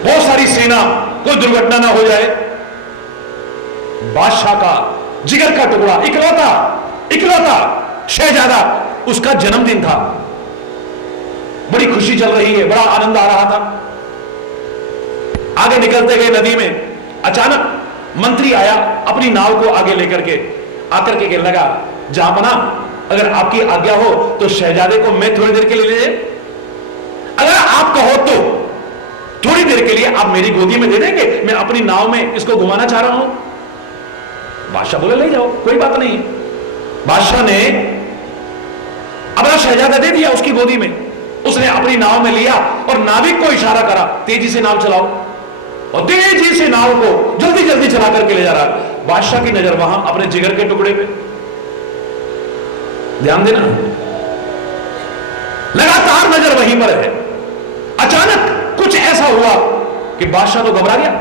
बहुत सारी सेना कोई दुर्घटना ना हो जाए। बादशाह का जिगर का टुकड़ा, इकलौता इकलौता शहजादा, उसका जन्मदिन था। बड़ी खुशी चल रही है, बड़ा आनंद आ रहा था। आगे निकलते गए नदी में, अचानक मंत्री आया, अपनी नाव को आगे लेकर के आकर के कहने लगा, जहांपना अगर आपकी आज्ञा हो तो शहजादे को मैं थोड़ी देर के लिए ले जाए, अगर आप कहो तो थोड़ी देर के लिए आप मेरी गोदी में दे देंगे, मैं अपनी नाव में इसको घुमाना चाह रहा हूं। बादशाह बोले ले जाओ, कोई बात नहीं। बादशाह ने अपना शहजादा दे दिया उसकी गोदी में, उसने अपनी नाव में लिया और नाविक को इशारा करा, तेजी से नाव चलाओ, और तेजी से नाव को जल्दी जल्दी चला करके ले जा रहा। बादशाह की नजर वहां अपने जिगर के टुकड़े पे, ध्यान देना, लगातार नजर वहीं पर है। अचानक कुछ ऐसा हुआ कि बादशाह तो घबरा गया।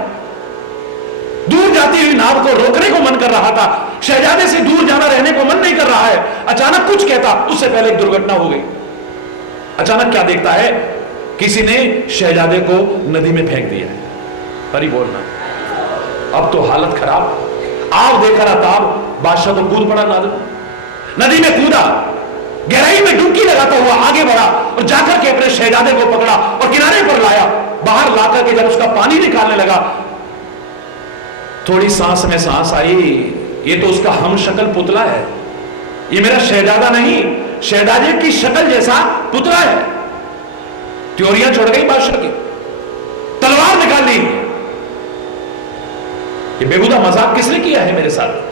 दूर जाती हुई नाव को रोकने को मन कर रहा था, शहजादे से दूर जाना रहने को मन नहीं कर रहा है। अचानक कुछ कहता, उससे पहले एक दुर्घटना हो गई। अचानक क्या देखता है, किसी ने शहजादे को नदी में फेंक दिया। परी बोलना, अब तो हालत खराब। आप देखा रहा ताब, बादशाह तो कूद पड़ा नदी में कूदा, गहराई में डुबकी लगाता हुआ आगे बढ़ा और जाकर के अपने शहजादे को पकड़ा और किनारे पर लाया। बाहर लाकर के जब उसका पानी निकालने लगा, थोड़ी सांस में सांस आई, ये तो उसका हम शक्ल पुतला है, ये मेरा शहजादा नहीं, शहजादे की शक्ल जैसा पुतला है। त्योरियां छोड़ गई बादशाह की, तलवार निकाल ली। ये बेहुदा मजाक किसने किया है मेरे साथ?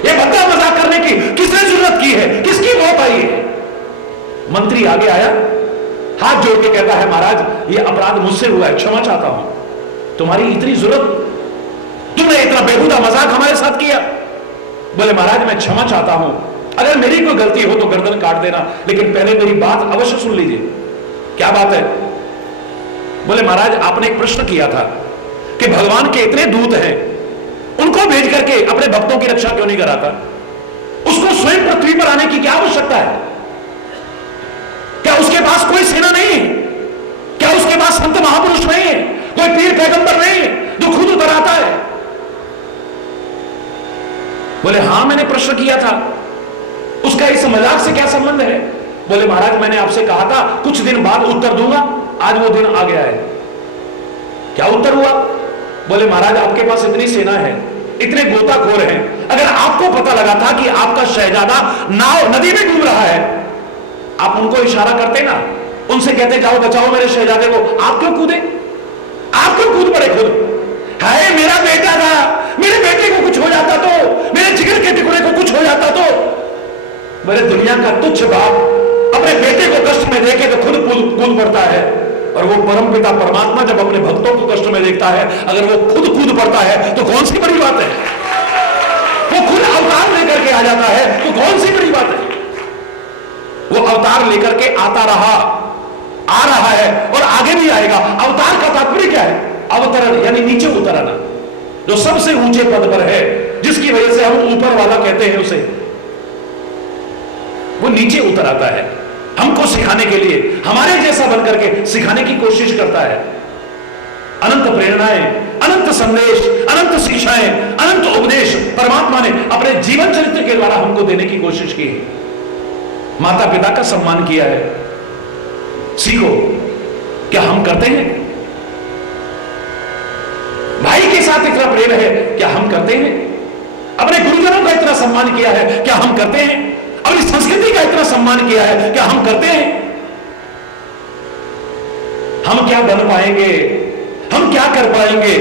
ये भद्दा मजाक करने की किसने जरूरत की है? किसकी मौत आई है? मंत्री आगे आया, हाथ जोड़ के कहता है, महाराज ये अपराध मुझसे हुआ है, क्षमा चाहता हूं। तुम्हारी इतनी जरूरत, तुमने इतना बेहुदा मजाक हमारे साथ किया। बोले महाराज मैं क्षमा चाहता हूं, अगर मेरी कोई गलती हो तो गर्दन काट देना, लेकिन पहले मेरी बात अवश्य सुन लीजिए। क्या बात है? बोले महाराज आपने एक प्रश्न किया था कि भगवान के इतने दूत हैं, उनको भेज करके अपने भक्तों की रक्षा क्यों नहीं कराता? उसको स्वयं पृथ्वी पर आने की क्या आवश्यकता है? क्या उसके पास कोई सेना नहीं है? क्या उसके पास संत महापुरुष नहीं है? कोई पीर पैगंबर नहीं है जो खुद उतर आता है? बोले हां मैंने प्रश्न किया था, उसका इस मजाक से क्या संबंध है? बोले महाराज मैंने आपसे कहा था कुछ दिन बाद उत्तर दूंगा, आज वो दिन आ गया है। क्या उत्तर हुआ? बोले महाराज आपके पास इतनी सेना है, इतने गोताखोर हैं, अगर आपको पता लगा था कि आपका शहजादा नाव नदी में डूब रहा है, आप उनको इशारा करते ना, उनसे कहते जाओ बचाओ मेरे शहजादे को। आप क्यों कूदे? आप क्यों कूद पड़े खुद? हाय मेरा बेटा था, मेरे बेटे को कुछ हो जाता तो, मेरे जिगर के टुकड़े को कुछ हो जाता तो। मेरे दुनिया का तुच्छ बाप अपने बेटे को कष्ट में देखे तो खुद कूद पड़ता है, और वो परमपिता परमात्मा जब अपने भक्तों को कष्ट में देखता है, अगर वो खुद कूद पड़ता है तो कौन सी बड़ी बात है? वो खुद अवतार लेकर के आ जाता है तो कौन सी बड़ी बात है? वो अवतार लेकर के आता रहा, आ रहा है और आगे भी आएगा। अवतार का तात्पर्य क्या है? अवतरण यानी नीचे उतर आना। जो सबसे ऊंचे पद पर है, जिसकी वजह से हम ऊपर वाला कहते हैं उसे, वो नीचे उतर आता है हमको सिखाने के लिए, हमारे जैसा बनकर के सिखाने की कोशिश करता है। अनंत प्रेरणाएं, अनंत संदेश, अनंत शिक्षाएं, अनंत उपदेश परमात्मा ने अपने जीवन चरित्र के द्वारा हमको देने की कोशिश की है। माता पिता का सम्मान किया है, सीखो। क्या हम करते हैं? भाई के साथ इतना प्रेम है, क्या हम करते हैं? अपने गुरुजनों का इतना सम्मान किया है, क्या हम करते हैं? अपनी संस्कृति का इतना सम्मान किया है, क्या हम करते हैं? हम क्या बन पाएंगे? हम क्या कर पाएंगे?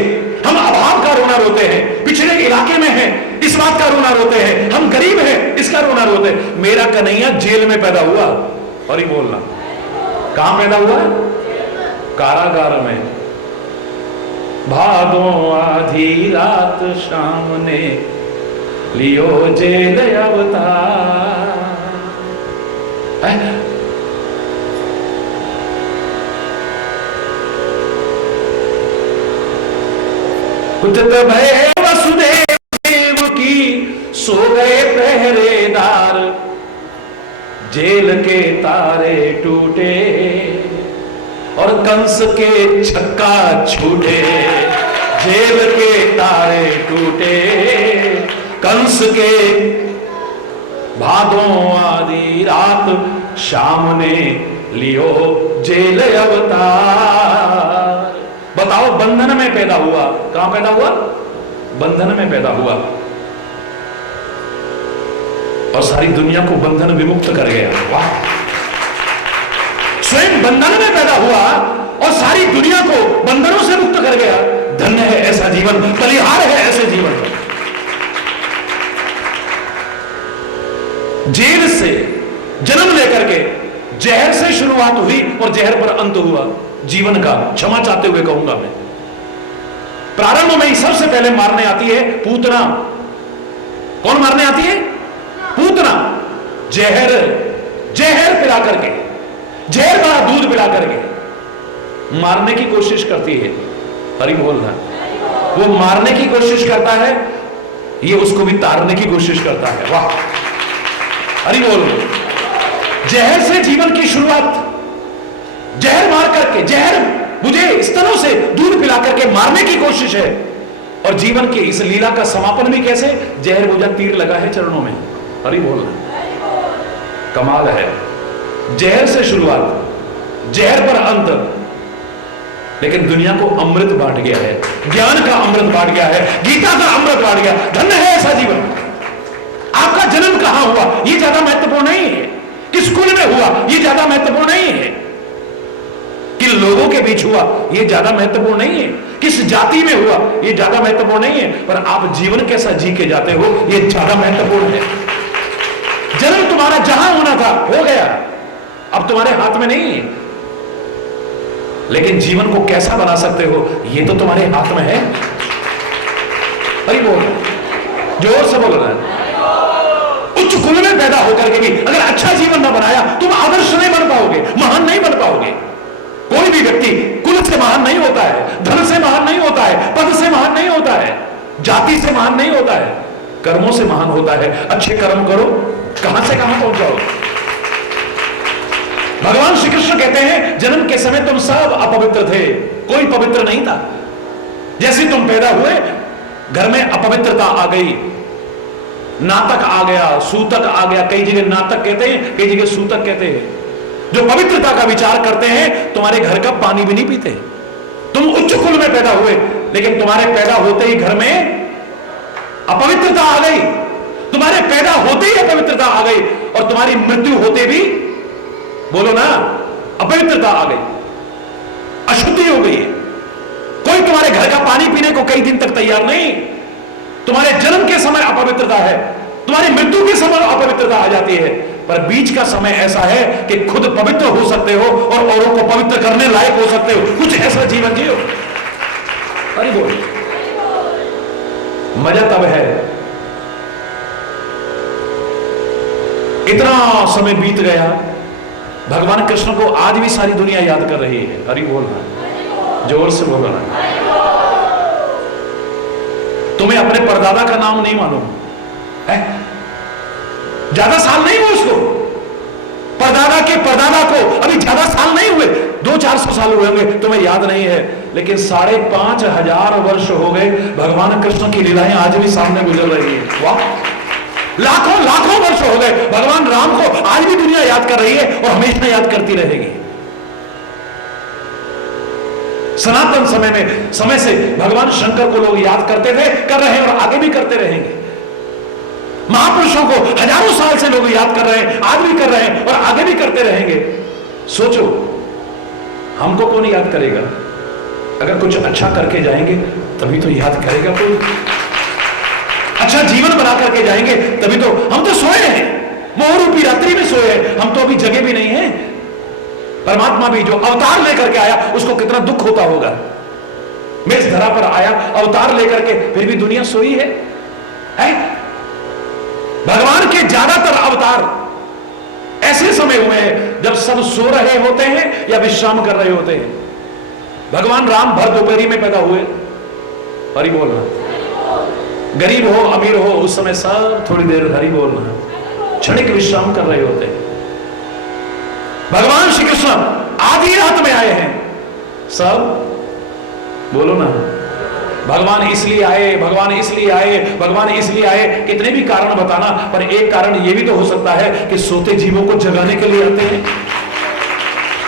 हम अभाव का रोना रोते हैं, पिछड़े इलाके में हैं इस बात का रोना रोते हैं, हम गरीब हैं इसका रोना रोते हैं। मेरा कन्हैया जेल में पैदा हुआ, और ही बोलना कहां पैदा हुआ? कारागार में। भादों आधी रात शाम ने लियो जेल अवतार। कुतत भय वसुदेव देव की सो गए पहरेदार, जेल के तारे टूटे और कंस के छक्का छूटे। जेल के तारे टूटे, कंस के भादों आधी रात शाम ने लियो जेल अवतार। बताओ, बंधन में पैदा हुआ। कहां पैदा हुआ? बंधन में पैदा हुआ और सारी दुनिया को बंधन विमुक्त कर गया। वाह! स्वयं बंधन में पैदा हुआ और सारी दुनिया को बंधनों से मुक्त कर गया। धन्य है ऐसा जीवन, बलिहार है ऐसे जीवन। जेल से जन्म लेकर के जहर से शुरुआत हुई और जहर पर अंत हुआ जीवन का। क्षमा चाहते हुए कहूंगा मैं, प्रारंभ में ही सबसे पहले मारने आती है पूतना। कौन मारने आती है? पूतना। जहर, जहर पिला करके, जहर भरा दूध पिला करके मारने की कोशिश करती है। हरि बोलना, वो मारने की कोशिश करता है, ये उसको भी तारने की कोशिश करता है। वाह! हरि बोल। जहर से जीवन की शुरुआत, जहर मार करके, जहर मुझे स्तनों से दूध पिला करके मारने की कोशिश है। और जीवन के इस लीला का समापन भी कैसे? जहर बुझा तीर लगा है चरणों में। हरि बोलना, कमाल है। जहर से शुरुआत, जहर पर अंत, लेकिन दुनिया को अमृत बांट गया है, ज्ञान का अमृत बांट गया है, गीता का अमृत बांट गया। धन्य है ऐसा जीवन। आपका जन्म कहां हुआ ये ज्यादा महत्वपूर्ण नहीं है, किस कुल में हुआ ये ज्यादा महत्वपूर्ण नहीं है, किन लोगों के बीच हुआ ये ज्यादा महत्वपूर्ण नहीं है, किस जाति में हुआ ये ज्यादा महत्वपूर्ण नहीं है, पर आप जीवन कैसा जी के जाते हो ये ज्यादा महत्वपूर्ण है। जन्म तुम्हारा जहां होना था हो गया, अब तुम्हारे हाथ में नहीं है, लेकिन जीवन को कैसा बना सकते हो ये तो तुम्हारे हाथ में है। अरे बोल, जोर से बोल रहा है। उच्च कुल में पैदा होकर के भी अगर अच्छा जीवन ना बनाया तुम आदर्श नहीं बन पाओगे, महान नहीं बन पाओगे। कोई भी व्यक्ति कुल से महान नहीं होता है, धन से महान नहीं होता है, पद से महान नहीं होता है, जाति से महान नहीं होता है, कर्मों से महान होता है। अच्छे कर्म करो, कहां से कहां पहुंच जाओ। भगवान श्री कृष्ण कहते हैं जन्म के समय तुम सब अपवित्र थे, कोई पवित्र नहीं था। जैसे तुम पैदा हुए घर में अपवित्रता आ गई, नातक आ गया, सूतक आ गया। कई जगह नातक कहते हैं, कई जगह सूतक कहते हैं। जो पवित्रता का विचार करते हैं तुम्हारे घर का पानी भी नहीं पीते। तुम उच्च कुल में पैदा हुए, लेकिन तुम्हारे पैदा होते ही घर में अपवित्रता आ गई, तुम्हारे पैदा होते ही अपवित्रता आ गई, और तुम्हारी मृत्यु होते भी, बोलो ना, अपवित्रता आ गई, अशुद्धि हो गई। कोई तुम्हारे घर का पानी पीने को कई दिन तक तैयार नहीं। तुम्हारे जन्म के समय अपवित्रता है, तुम्हारी मृत्यु के समय अपवित्रता आ जाती है, पर बीच का समय ऐसा है कि खुद पवित्र हो सकते हो और औरों को पवित्र करने लायक हो सकते हो। कुछ ऐसा जीवन जियो। अरे बोल, मजा तब है, इतना समय बीत गया, भगवान कृष्ण को आज भी सारी दुनिया याद कर रही है। हरि बोल रहा, जोर से बोल रहा। तुम्हें अपने परदादा का नाम नहीं मालूम है? ज्यादा साल नहीं हुए उसको, परदादा के परदादा को अभी ज्यादा साल नहीं हुए, 200-400 साल हुए होंगे, तुम्हें याद नहीं है। लेकिन 5,500 वर्ष हो गए, भगवान कृष्ण की लीलाएं आज भी सामने गुजर रही है। वाह, लाखों वर्ष हो गए, भगवान राम को आज भी दुनिया याद कर रही है और हमेशा याद करती रहेगी। सनातन समय से भगवान शंकर को लोग याद करते थे, कर रहे हैं और आगे भी करते रहेंगे। महापुरुषों को हजारों साल से लोग याद कर रहे हैं, आज भी कर रहे हैं और आगे भी करते रहेंगे। सोचो, हमको कौन याद करेगा? अगर कुछ अच्छा करके जाएंगे तभी तो याद करेगा कोई। अच्छा जीवन बना करके जाएंगे तभी तो। हम तो सोए हैं, मोह रूपी रात्रि में सोए हैं, हम तो अभी जगे भी नहीं हैं। परमात्मा भी जो अवतार लेकर के आया, उसको कितना दुख होता होगा। मैं इस धरा पर आया अवतार लेकर के, फिर भी दुनिया सोई है? भगवान के ज्यादातर अवतार ऐसे समय हुए हैं जब सब सो रहे होते हैं या विश्राम कर रहे होते हैं। भगवान राम भर दोपहरी में पैदा हुए। हरि बोल रहा, गरीब हो अमीर हो, उस समय सब थोड़ी देर हरि बोल रहा, क्षणिक विश्राम कर रहे होते हैं। भगवान श्री कृष्ण आधी रात में आए हैं। सब बोलो ना, भगवान इसलिए आए, भगवान इसलिए आए, भगवान इसलिए आए। कितने भी कारण बताना, पर एक कारण यह भी तो हो सकता है कि सोते जीवों को जगाने के लिए आते हैं।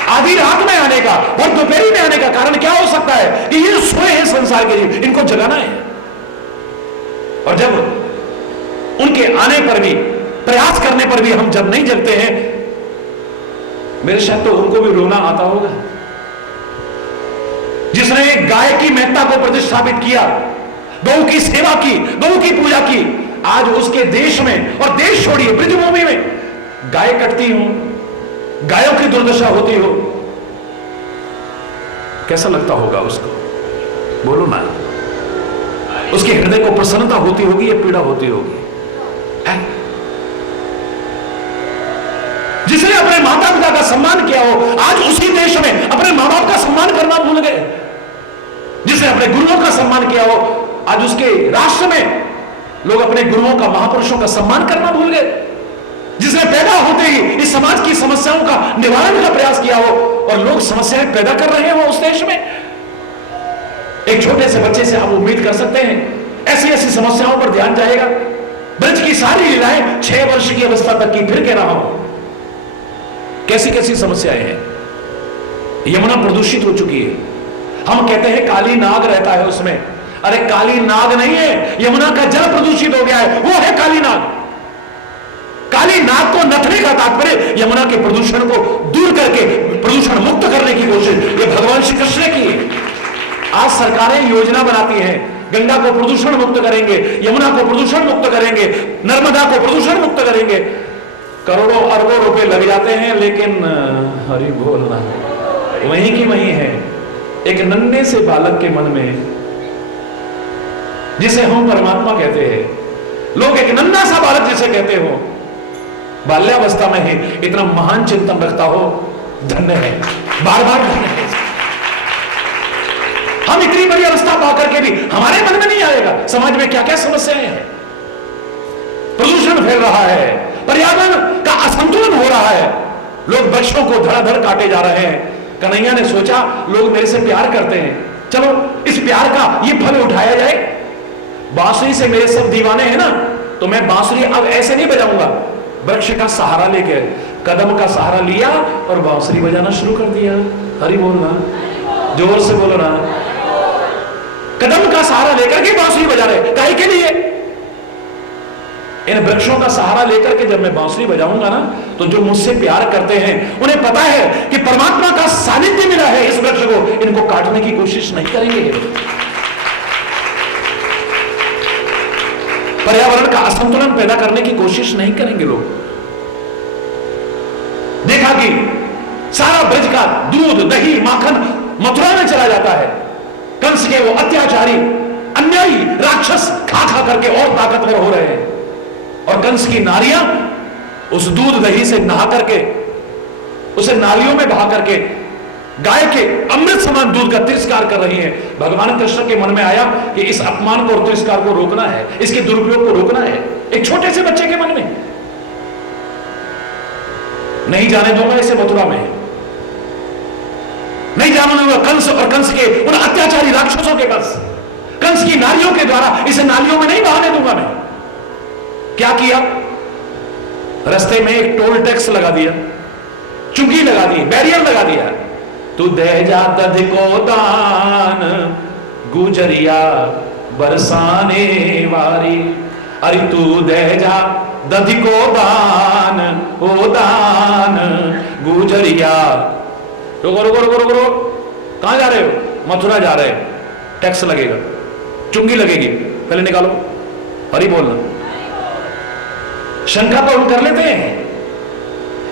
आधी रात में आने का, भर दोपहरी में आने का कारण क्या हो सकता है? कि ये सोए हैं संसार के जीव, इनको जगाना है। और जब उनके आने पर भी, प्रयास करने पर भी हम जब नहीं जगते हैं, मेरे शायद तो उनको भी रोना आता होगा। जिसने गाय की महत्ता को प्रतिष्ठापित किया, गौ की सेवा की, गौ की पूजा की, आज उसके देश में, और देश छोड़िए ब्रजभूमि में गाय कटती हो, गायों की दुर्दशा होती हो, कैसा लगता होगा उसको? बोलो ना। उसके हृदय को प्रसन्नता होती होगी या पीड़ा होती होगी? जिसने अपने माता पिता का सम्मान किया हो, आज उसी देश में अपने मां बाप का सम्मान करना भूल गए। जिसने अपने गुरुओं का सम्मान किया हो, आज उसके राष्ट्र में लोग अपने गुरुओं का, महापुरुषों का सम्मान करना भूल गए। जिसने पैदा होते ही इस समाज की समस्याओं का निवारण का प्रयास किया हो, और लोग समस्याएं पैदा कर रहे हो उस देश में। एक छोटे से बच्चे से आप उम्मीद कर सकते हैं ऐसी ऐसी समस्याओं पर ध्यान जाएगा? ब्रज की सारी लीलाएं 6 वर्ष की अवस्था तक की, फिर कह रहा हूं कैसी कैसी समस्याएं हैं। यमुना प्रदूषित हो चुकी है। हम कहते हैं काली नाग रहता है उसमें। अरे काली नाग नहीं है, यमुना का जल प्रदूषित हो गया है, वो है काली नाग। काली नाग को नथने का तात्पर्य यमुना के प्रदूषण को दूर करके प्रदूषण मुक्त करने की कोशिश ये भगवान श्री कृष्ण ने की है। आज सरकारें योजना बनाती हैं, गंगा को प्रदूषण मुक्त करेंगे, यमुना को प्रदूषण मुक्त करेंगे, नर्मदा को प्रदूषण मुक्त करेंगे। करोड़ों अरबों रुपए लग जाते हैं, लेकिन हरि बोलना वहीं की वहीं है। एक नन्हे से बालक के मन में, जिसे हम परमात्मा कहते हैं, लोग एक नन्हा सा बालक जिसे कहते हो, बाल्यावस्था में ही इतना महान चिंतन रखता हो, धन्य है, बार बार धन्य है। हम इतनी बड़ी अवस्था पाकर के भी हमारे मन में नहीं आएगा समाज में क्या क्या समस्याएं हैं। प्रदूषण फैल रहा है, पर्यावरण का असंतुलन हो रहा है, लोग वृक्षों को धड़ाधड़ काटे जा रहे हैं। कन्हैया ने सोचा लोग मेरे से प्यार करते हैं, चलो इस प्यार का ये फल उठाया जाए। बांसुरी से मेरे सब दीवाने हैं ना, तो मैं बांसुरी अब ऐसे नहीं बजाऊंगा, वृक्ष का सहारा लेकर, कदम का सहारा लिया और बांसुरी बजाना शुरू कर दिया। हरि बोलना, जोर से बोलो ना। कदम का सहारा लेकर के बांसुरी बजा रहे, काहे के लिए? इन वृक्षों का सहारा लेकर के जब मैं बांसुरी बजाऊंगा ना, तो जो मुझसे प्यार करते हैं उन्हें पता है कि परमात्मा का सानिध्य मिला है इस वृक्ष को, इनको काटने की कोशिश नहीं करेंगे। पर्यावरण का असंतुलन पैदा करने की कोशिश नहीं करेंगे लोग। देखा कि सारा ब्रज का दूध, दही, माखन मथुरा में चला जाता है। कंस के वो अत्याचारी, अन्यायी राक्षस खा खा करके और ताकतवर हो रहे हैं, और कंस की नारियां उस दूध दही से नहा करके उसे नालियों में बहा करके गाय के अमृत समान दूध का तिरस्कार कर रही है। भगवान कृष्ण के मन में आया कि इस अपमान को और तिरस्कार को रोकना है, इसके दुरुपयोग को रोकना है। एक छोटे से बच्चे के मन में, नहीं जाने दूंगा इसे मथुरा में, नहीं जाने दूंगा कंस और कंस के उन अत्याचारी राक्षसों के पास, कंस की नारियों के द्वारा इसे नालियों में नहीं बहाने दूंगा मैं। क्या किया? रास्ते में एक टोल टैक्स लगा दिया, चुंगी लगा दी, बैरियर लगा दिया। तू दे जा दध को दान, गुजरिया बरसाने वारी। अरे तू दे जा दध को दान, ओ दान गुजरिया। रुको रुको रुको रुको, कहां जा रहे हो? मथुरा जा रहे हैं, टैक्स लगेगा, चुंगी लगेगी, पहले निकालो, हरी बोलना। शंका तो हम कर लेते हैं,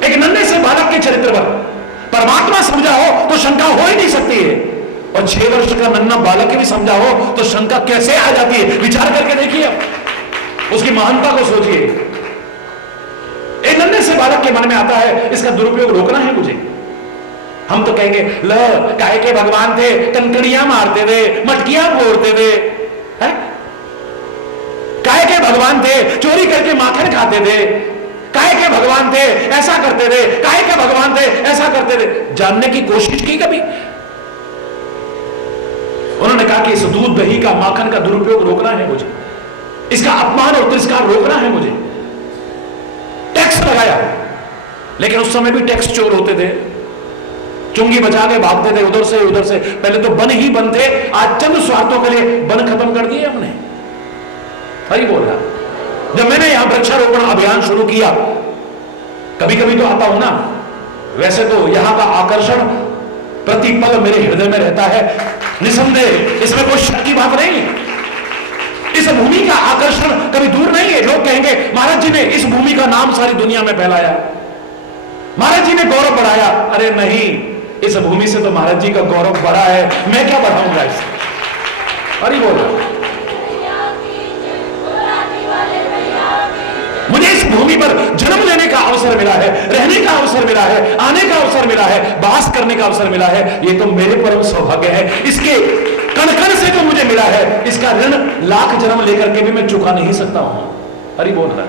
एक नन्हे से बालक के चरित्र पर परमात्मा समझा हो तो शंका हो ही नहीं सकती है, और 6 वर्ष का नन्हा बालक भी समझा हो तो शंका कैसे आ जाती है? विचार करके देखिए, अब उसकी महानता को सोचिए। एक नन्हे से बालक के मन में आता है इसका दुरुपयोग रोकना है मुझे। हम तो कहेंगे ल काय के भगवान थे, कनकड़ियां मारते थे, मटकियां फोड़ते थे, है? काय के भगवान थे, चोरी करके माखन खाते थे, काय के भगवान थे, ऐसा करते थे, काय के भगवान थे, ऐसा करते थे। जानने की कोशिश की कभी? उन्होंने कहा कि इस दूध दही का, माखन का दुरुपयोग रोकना है मुझे, इसका अपमान और तिरस्कार रोकना है मुझे। टैक्स लगाया, लेकिन उस समय भी टैक्स चोर होते थे, चुंगी बचा के भागते थे उधर से उधर से। पहले तो बन ही बन थे, आज चंद स्वार्थों के लिए बन खत्म कर दिए हमने। हरी बोल रहा। जब मैंने यहां वृक्षारोपण अभियान शुरू किया, कभी कभी तो आता हूं ना, वैसे तो यहां का आकर्षण प्रतिपल मेरे हृदय में रहता है, निसंदेह, इसमें कोई शक की बात नहीं। इस भूमि का आकर्षण कभी दूर नहीं है। लोग कहेंगे महाराज जी ने इस भूमि का नाम सारी दुनिया में फैलाया, महाराज जी ने गौरव बढ़ाया। अरे नहीं, इस भूमि से तो महाराज जी का गौरव बढ़ा है, मैं क्या बढ़ाऊंगा इससे? हरी बोल रहा। मुझे इस भूमि पर जन्म लेने का अवसर मिला है, रहने का अवसर मिला है, आने का अवसर मिला है, वास करने का अवसर मिला है। ये तो मेरे परम सौभाग्य है। इसके कण कण से जो मुझे मिला है, इसका ऋण लाख जन्म लेकर के भी मैं चुका नहीं सकता हूं। हरि बोल रहा।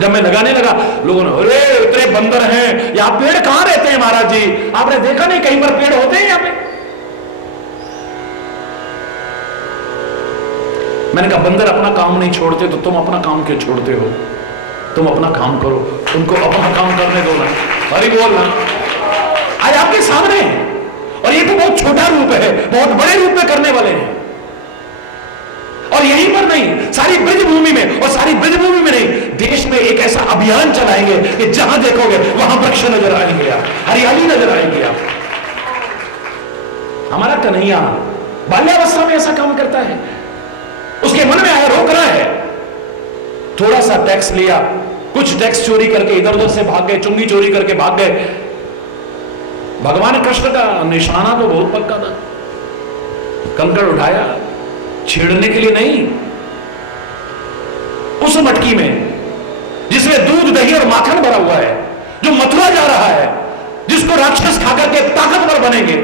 जब मैं लगाने लगा, लोगों ने अरे इतने बंदर हैं, यहां पेड़ कहां रहते हैं महाराज जी? आपने देखा नहीं कहीं पर पेड़ होते हैं यहां पे? मैंने कहा बंदर अपना काम नहीं छोड़ते तो तुम अपना काम क्यों छोड़ते हो? तुम अपना काम करो, तुमको अपना काम करने दो ना। हरि बोल ना। आज आपके सामने है, और ये तो बहुत छोटा रूप है, बहुत बड़े रूप में करने वाले हैं। और यहीं पर नहीं, सारी ब्रजभूमि में, और सारी ब्रजभूमि में नहीं, देश में एक ऐसा अभियान चलाएंगे कि जहां देखोगे वहां वृक्ष नजर आएंगे, हरियाली नजर आएंगे। हमारा कन्हैया बाल्यावस्था में ऐसा काम करता है, उसके मन में आया, रोक रहा है। थोड़ा सा टैक्स लिया, कुछ टैक्स चोरी करके इधर उधर से भाग गए, चुंगी चोरी करके भाग गए। भगवान कृष्ण का निशाना तो बहुत पक्का था, कंकड़ उठाया, छेड़ने के लिए नहीं, उस मटकी में जिसमें दूध दही और माखन भरा हुआ है, जो मथुरा जा रहा है, जिसको राक्षस खाकर के ताकतवर बनेंगे,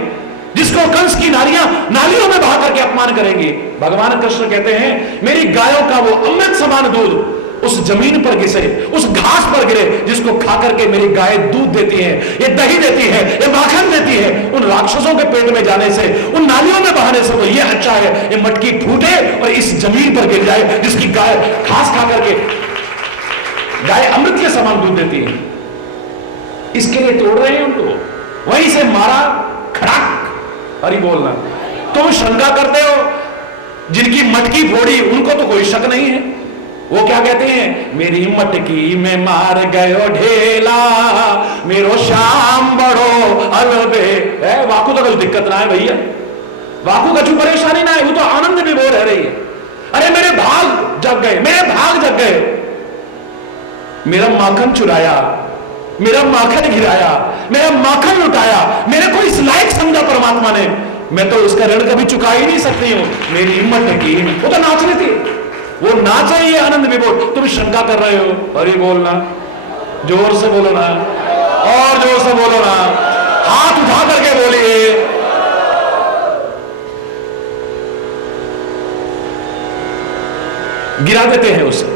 जिसको कंस की नालियों में बहा करके अपमान करेंगे। भगवान कृष्ण कहते हैं मेरी गायों का वो अमृत समान दूध उस जमीन पर गिरे, उस घास पर गिरे, जिसको खा करके मेरी गाय दूध देती है, ये दही देती है, ये माखन देती है। उन राक्षसों के पेट में जाने से, उन नालियों में बहाने से तो ये अच्छा है ये मटकी फूटे और इस जमीन पर गिर जाए, जिसकी गाय घास खा करके गाय अमृत के समान दूध देती है। इसके लिए तोड़ रहे हैं उनको, वहीं से मारा, खड़ाक। हरि बोलना। तुम शंका करते हो, जिनकी मटकी फोड़ी उनको तो कोई शक नहीं है। वो क्या कहते हैं? मेरी मटकी में मार गयो ढेला, मेरो शाम बड़ो अलबे। वाकू तो कुछ दिक्कत ना है भैया, वाकू का कुछ परेशानी ना है, वो तो आनंद में वो रह रही है। अरे मेरे भाग जग गए, मेरे भाग जग गए, मेरा माखन चुराया, मेरा माखन गिराया, मेरा माखन लुटाया, मेरे को इस लायक समझा परमात्मा ने, मैं तो उसका ऋण कभी चुका ही नहीं सकती हूं। मेरी मटकी, वो तो नाच रही थी, वो नाच रही है आनंद विभोर। तुम शंका कर रहे हो। हरि बोलना, जोर से बोलो ना। और जोर से बोलो ना, हाथ उठा करके बोलिए। गिरा देते हैं उसे,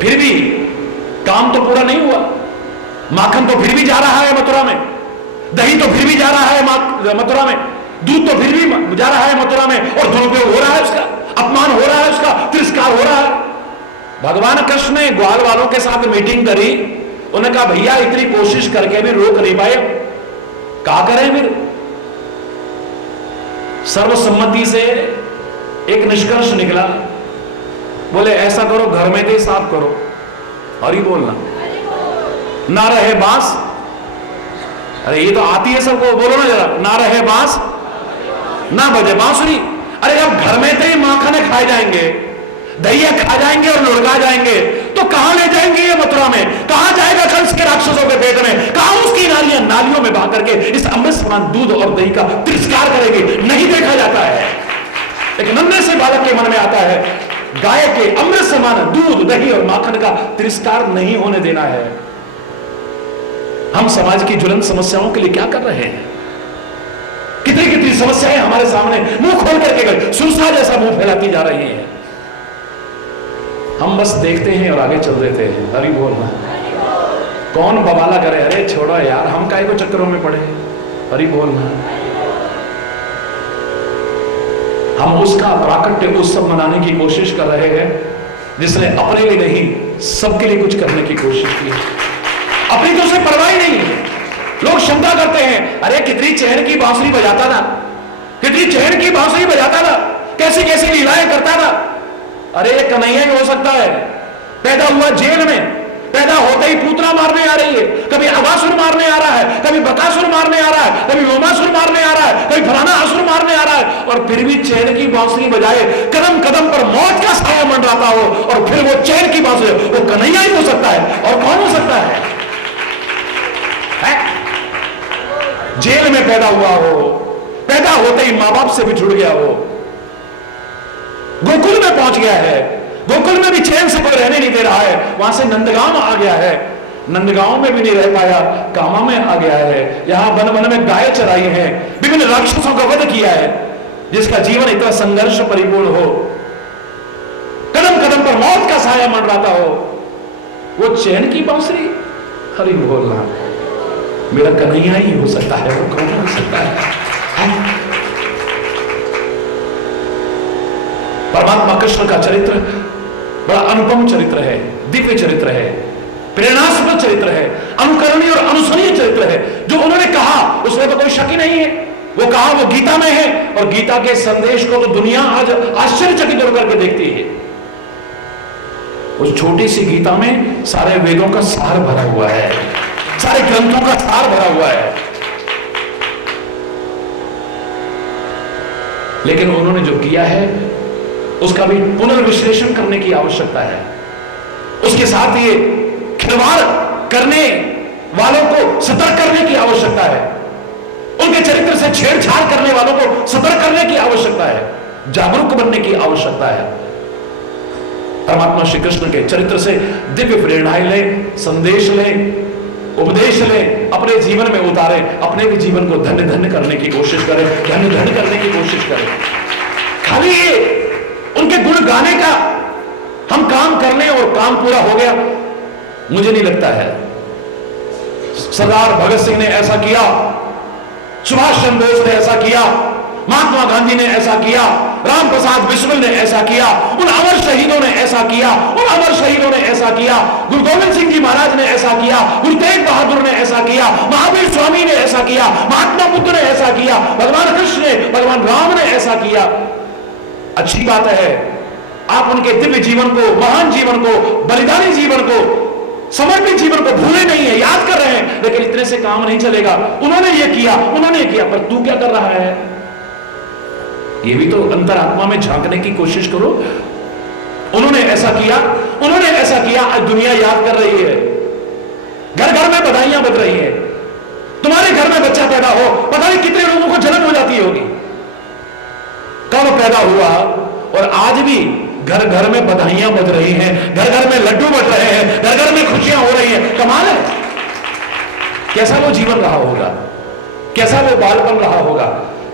फिर भी काम तो पूरा नहीं हुआ। माखन तो फिर भी जा रहा है मथुरा में, दही तो फिर भी जा रहा है मथुरा में, दूध तो फिर भी जा रहा है मथुरा में, और दुरुपयोग हो रहा है उसका, अपमान हो रहा है उसका, तिरस्कार हो रहा है। भगवान कृष्ण ने ग्वाल वालों के साथ मीटिंग करी, उन्होंने कहा भैया इतनी कोशिश करके भी रोक नहीं पाए, क्या करें फिर? सर्वसम्मति से एक निष्कर्ष निकला, बोले ऐसा करो घर में दे साफ करो, हरि बोलना, ना रहे बांस, अरे ये तो आती है सबको, बोलो ना जरा, ना रहे बांस ना बजे बांसुरी। अरे अब घर में थे माखन खाए जाएंगे, दहिया खा जाएंगे और लुढ़का जाएंगे, तो कहां ले जाएंगे ये मथुरा में? कहां जाएगा कंस के राक्षसों के पेट में? कहां उसकी नालियां नालियों में बहा करके इस अमृत समान दूध और दही का तिरस्कार करेगी? नहीं देखा जाता है। एक नन्हे से बालक के मन में आता है, गाय के अमृत समान दूध दही और माखन का तिरस्कार नहीं होने देना है। हम समाज की ज्वलंत समस्याओं के लिए क्या कर रहे हैं? कितनी कितनी समस्याएं हमारे सामने मुंह खोल करके गए सुरसा जैसा मुंह फैलाती जा रही हैं। हम बस देखते हैं और आगे चल देते हैं। हरि बोलना, कौन बवाला करे, अरे छोड़ो यार, हम काहे को चक्करों में पड़े। हरि बोलना, हम उसका प्राकट्य उत्सव मनाने की कोशिश कर रहे हैं जिसने अपने लिए नहीं सबके लिए कुछ करने की कोशिश की। अपनी तो उसे परवाह ही नहीं है। लोग शंका करते हैं, अरे कितनी चैन की बांसुरी बजाता था, कितनी चैन की बांसुरी बजाता था, कैसी कैसी लीलाएं करता था। अरे कन्हैया ही हो सकता है, पैदा हुआ जेल में, पैदा होते ही पूतना मारने आ रही है, कभी अगासुर मारने आ रहा है, कभी बकासुर मारने आ रहा है, कभी रोमासुर मारने आ रहा है, कभी फलाना असुर मारने आ रहा है, और फिर भी चैन की बांसुरी बजाए, कदम कदम पर मौत का साया मंडराता हो, और फिर वो चैन की बांसुरी, वो कन्हैया ही हो सकता है। और कौन हो सकता है? जेल में पैदा हुआ हो, पैदा होते ही मां बाप से भी जुड़ गया हो, गोकुल में पहुंच गया है, गोकुल में भी चैन से कोई रहने नहीं दे रहा है, वहां से नंदगांव आ गया है, नंदगांव में भी नहीं रह पाया, कामा में आ गया है, यहां वन वन में गाय चराई है, विभिन्न राक्षसों का वध किया है, जिसका जीवन इतना संघर्ष परिपूर्ण हो, कदम कदम पर मौत का साया मंडराता हो, वो चैन की बांसुरी। हरि बोलना, मेरा कन्हैया ही हो सकता है। वो कौन हो सकता है? परमात्मा कृष्ण का चरित्र बड़ा अनुपम चरित्र है, दिव्य चरित्र है, प्रेरणास्पद चरित्र है, अनुकरणीय और अनुसरणीय चरित्र है। जो उन्होंने कहा उसमें तो कोई शक ही नहीं है, वो कहा वो गीता में है, और गीता के संदेश को तो दुनिया आज आश्चर्यचकित होकर के देखती है। उस छोटी सी गीता में सारे वेदों का सार भरा हुआ है, सारे ग्रंथों का सार भरा हुआ है। लेकिन उन्होंने जो किया है उसका भी पुनर्विश्लेषण करने की आवश्यकता है। उसके साथ ये खिलवाड़ करने वालों को सतर्क करने की आवश्यकता है, उनके चरित्र से छेड़छाड़ करने वालों को सतर्क करने की आवश्यकता है, जागरूक बनने की आवश्यकता है। परमात्मा श्री कृष्ण के चरित्र से दिव्य प्रेरणाएं लें, संदेश लें, उपदेश लें, अपने जीवन में उतारें, अपने भी जीवन को धन्य धन्य करने की कोशिश करें, धन्य धन्य करने की कोशिश करें। खाली ये उनके गुण गाने का हम काम कर लें और काम पूरा हो गया, मुझे नहीं लगता है। सरदार भगत सिंह ने ऐसा किया, सुभाष चंद्र बोस ने ऐसा किया, महात्मा गांधी ने ऐसा किया, राम प्रसाद बिस्मिल ने ऐसा किया, उन अमर शहीदों ने ऐसा किया, उन अमर शहीदों ने ऐसा किया, गुरु गोविंद सिंह जी महाराज ने ऐसा किया, गुरु तेग बहादुर ने ऐसा किया, महावीर स्वामी ने ऐसा किया, महात्मा बुद्ध ने ऐसा किया, भगवान कृष्ण ने, भगवान राम ने ऐसा किया। अच्छी बात है, आप उनके दिव्य जीवन को, महान जीवन को, बलिदानी जीवन को, समर्पित जीवन को भूले नहीं है, याद कर रहे हैं, लेकिन इतने से काम नहीं चलेगा। उन्होंने ये किया, उन्होंने किया, पर तू क्या कर रहा है? ये भी तो अंतरात्मा में झांकने की कोशिश करो। उन्होंने ऐसा किया, उन्होंने ऐसा किया, आज दुनिया याद कर रही है, घर घर में बधाइयां बज रही है। तुम्हारे घर में बच्चा पैदा हो, पता नहीं कितने लोगों को जन्म हो जाती होगी, कब पैदा हुआ, और आज भी घर घर में बधाइयां बज रही हैं, घर घर में लड्डू बज रहे हैं, घर घर में खुशियां हो रही हैं। कमाल है। कैसा वो जीवन रहा होगा, कैसा वो बालपन रहा होगा,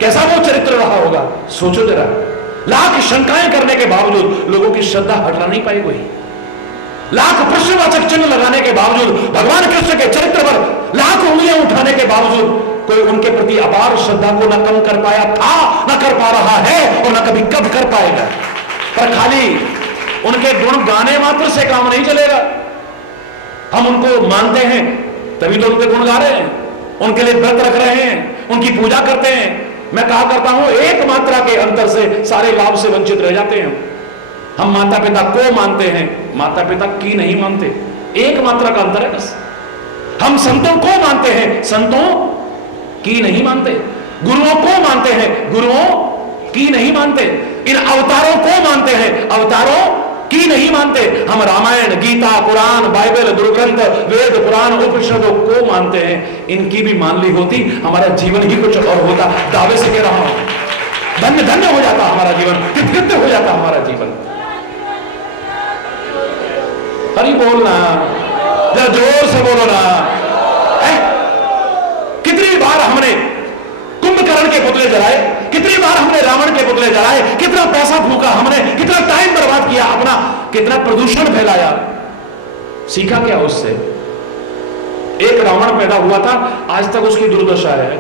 कैसा वो चरित्र रहा होगा। सोचो जरा, लाख शंकाएं करने के बावजूद लोगों की श्रद्धा हटा नहीं पाई कोई, लाख प्रश्नवाचक चिन्ह लगाने के बावजूद, भगवान कृष्ण के चरित्र पर लाख उंगलियां उठाने के बावजूद कोई उनके प्रति अपार श्रद्धा को न कम कर पाया था, न कर पा रहा है और न कभी कब कर पाएगा। पर खाली उनके गुण गाने मात्र से काम नहीं चलेगा। हम उनको मानते हैं तभी तो उनके गुण गा रहे हैं, उनके लिए व्रत रख रहे हैं, उनकी पूजा करते हैं। मैं कहा करता हूं, एक मात्रा के अंतर से सारे लाभ से वंचित रह जाते हैं। हम माता पिता को मानते हैं, माता पिता की नहीं मानते। एक मात्रा का अंतर है बस। हम संतों को मानते हैं, संतों की नहीं मानते। गुरुओं को मानते हैं, गुरुओं की नहीं मानते। इन अवतारों को मानते हैं, अवतारों की नहीं मानते। हम रामायण, गीता, पुराण, बाइबल, गुरु ग्रंथ, वेद, पुराण, उपनिषदों को मानते हैं। इनकी भी मान ली होती हमारा जीवन ही कुछ और होता। दावे से कह रहा हूं, धन्य धन्य हो जाता हमारा जीवन, कृतकृत्य हो जाता हमारा जीवन। हरि बोलना, जरा जोर से बोलो ना। कितनी बार हमने कुंभकर्ण के पुतले जलाए, कितनी बार हमने रावण के पुतले जलाए, कितना पैसा फूका हमने, कितना टाइम बर्बाद किया अपना, कितना प्रदूषण फैलाया। सीखा क्या उससे? एक रावण पैदा हुआ था, आज तक उसकी दुर्दशा है।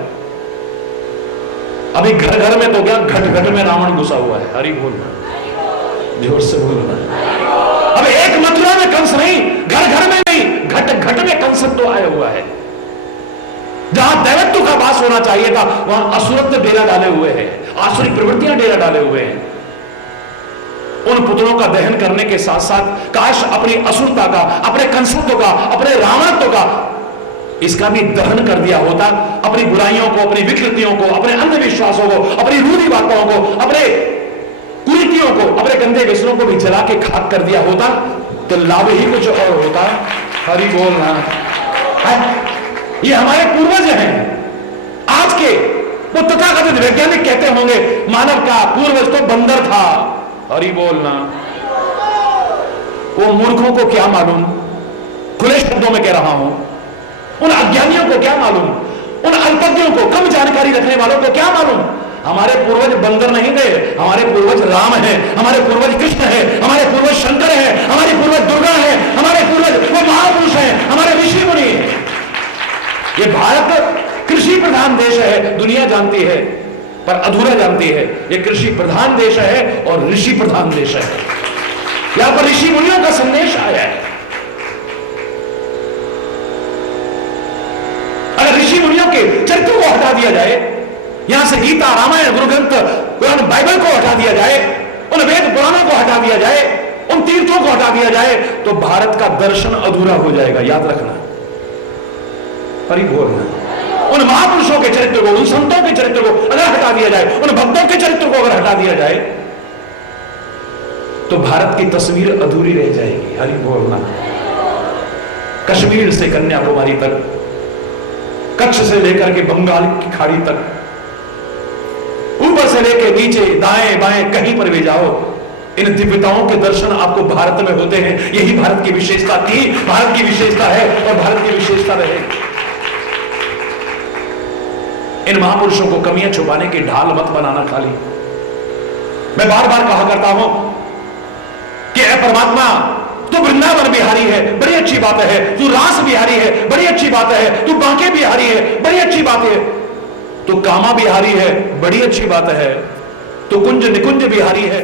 अभी घर घर में तो क्या, घट घट में रावण घुसा हुआ है। हरि बोलना, जोर से बोलना। अब एक मथुरा में कंस नहीं, घर घर में नहीं, घट घट में कंस तो आया हुआ है। जहां दैवत्व का वास होना चाहिए था वहां असुरत्व डेरा डाले हुए हैं, आसुरी प्रवृत्तियां डेरा डाले हुए हैं। उन पुतलों का दहन करने के साथ साथ काश अपनी असुरता का, अपने कंसत्व का, अपने रावणत्व का, इसका भी दहन कर दिया होता। अपनी बुराइयों को, अपनी विकृतियों को, अपने अंधविश्वासों को, अपनी रूढ़िवादिताओं को, अपने कुरीतियों को, अपने गंदे व्यसनों को भी जला के खाक कर दिया होता तो लाभ ही कुछ और होता। हरि बोलना। ये हमारे पूर्वज हैं। आज के वो तथाकथित वैज्ञानिक कहते होंगे मानव का पूर्वज तो बंदर था। हरि बोलना। वो मूर्खों को क्या मालूम, खुले शब्दों में कह रहा हूं, उन अज्ञानियों को क्या मालूम, उन अल्पज्ञों को, कम जानकारी रखने वालों को क्या मालूम। हमारे पूर्वज बंदर नहीं थे, हमारे पूर्वज राम है, हमारे पूर्वज कृष्ण है, हमारे पूर्वज शंकर है, हमारे पूर्वज दुर्गा है, हमारे पूर्वज वो महापुरुष है, हमारे ऋषि मुनि है। ये भारत कृषि प्रधान देश है, दुनिया जानती है पर अधूरा जानती है। ये कृषि प्रधान देश है और ऋषि प्रधान देश है। यहां पर ऋषि मुनियों का संदेश आया है। अगर ऋषि मुनियों के चरित्र को हटा दिया जाए, यहां से गीता, रामायण, गुरु ग्रंथ, कुरान, बाइबल को हटा दिया जाए, उन वेद पुराणों को हटा दिया जाए, उन तीर्थों को हटा दिया जाए तो भारत का दर्शन अधूरा हो जाएगा। याद रखना, परिपूर्ण। उन महापुरुषों के चरित्र को, उन संतों के चरित्र को अगर हटा दिया जाए, उन भक्तों के चरित्र को अगर हटा दिया जाए तो भारत की तस्वीर अधूरी रह जाएगी। हरि बोलना। कश्मीर से कन्याकुमारी तक, कच्छ से लेकर के बंगाल की खाड़ी तक, ऊपर से लेकर नीचे, दाएं बाएं, कहीं पर भी जाओ, इन दिव्यताओं के दर्शन आपको भारत में होते हैं। यही भारत की विशेषता थी, भारत की विशेषता है और भारत की विशेषता रहेगी। इन महापुरुषों को कमियां छुपाने की ढाल मत बनाना खाली। मैं बार बार कहा करता हूं कि ऐ परमात्मा, तू वृंदावन बिहारी है, बड़ी अच्छी बात है। तू रास बिहारी है, बड़ी अच्छी बात है। तू बांके बिहारी है, बड़ी अच्छी बात है। तू कामा बिहारी है, बड़ी अच्छी बात है। तू कुंज निकुंज बिहारी है।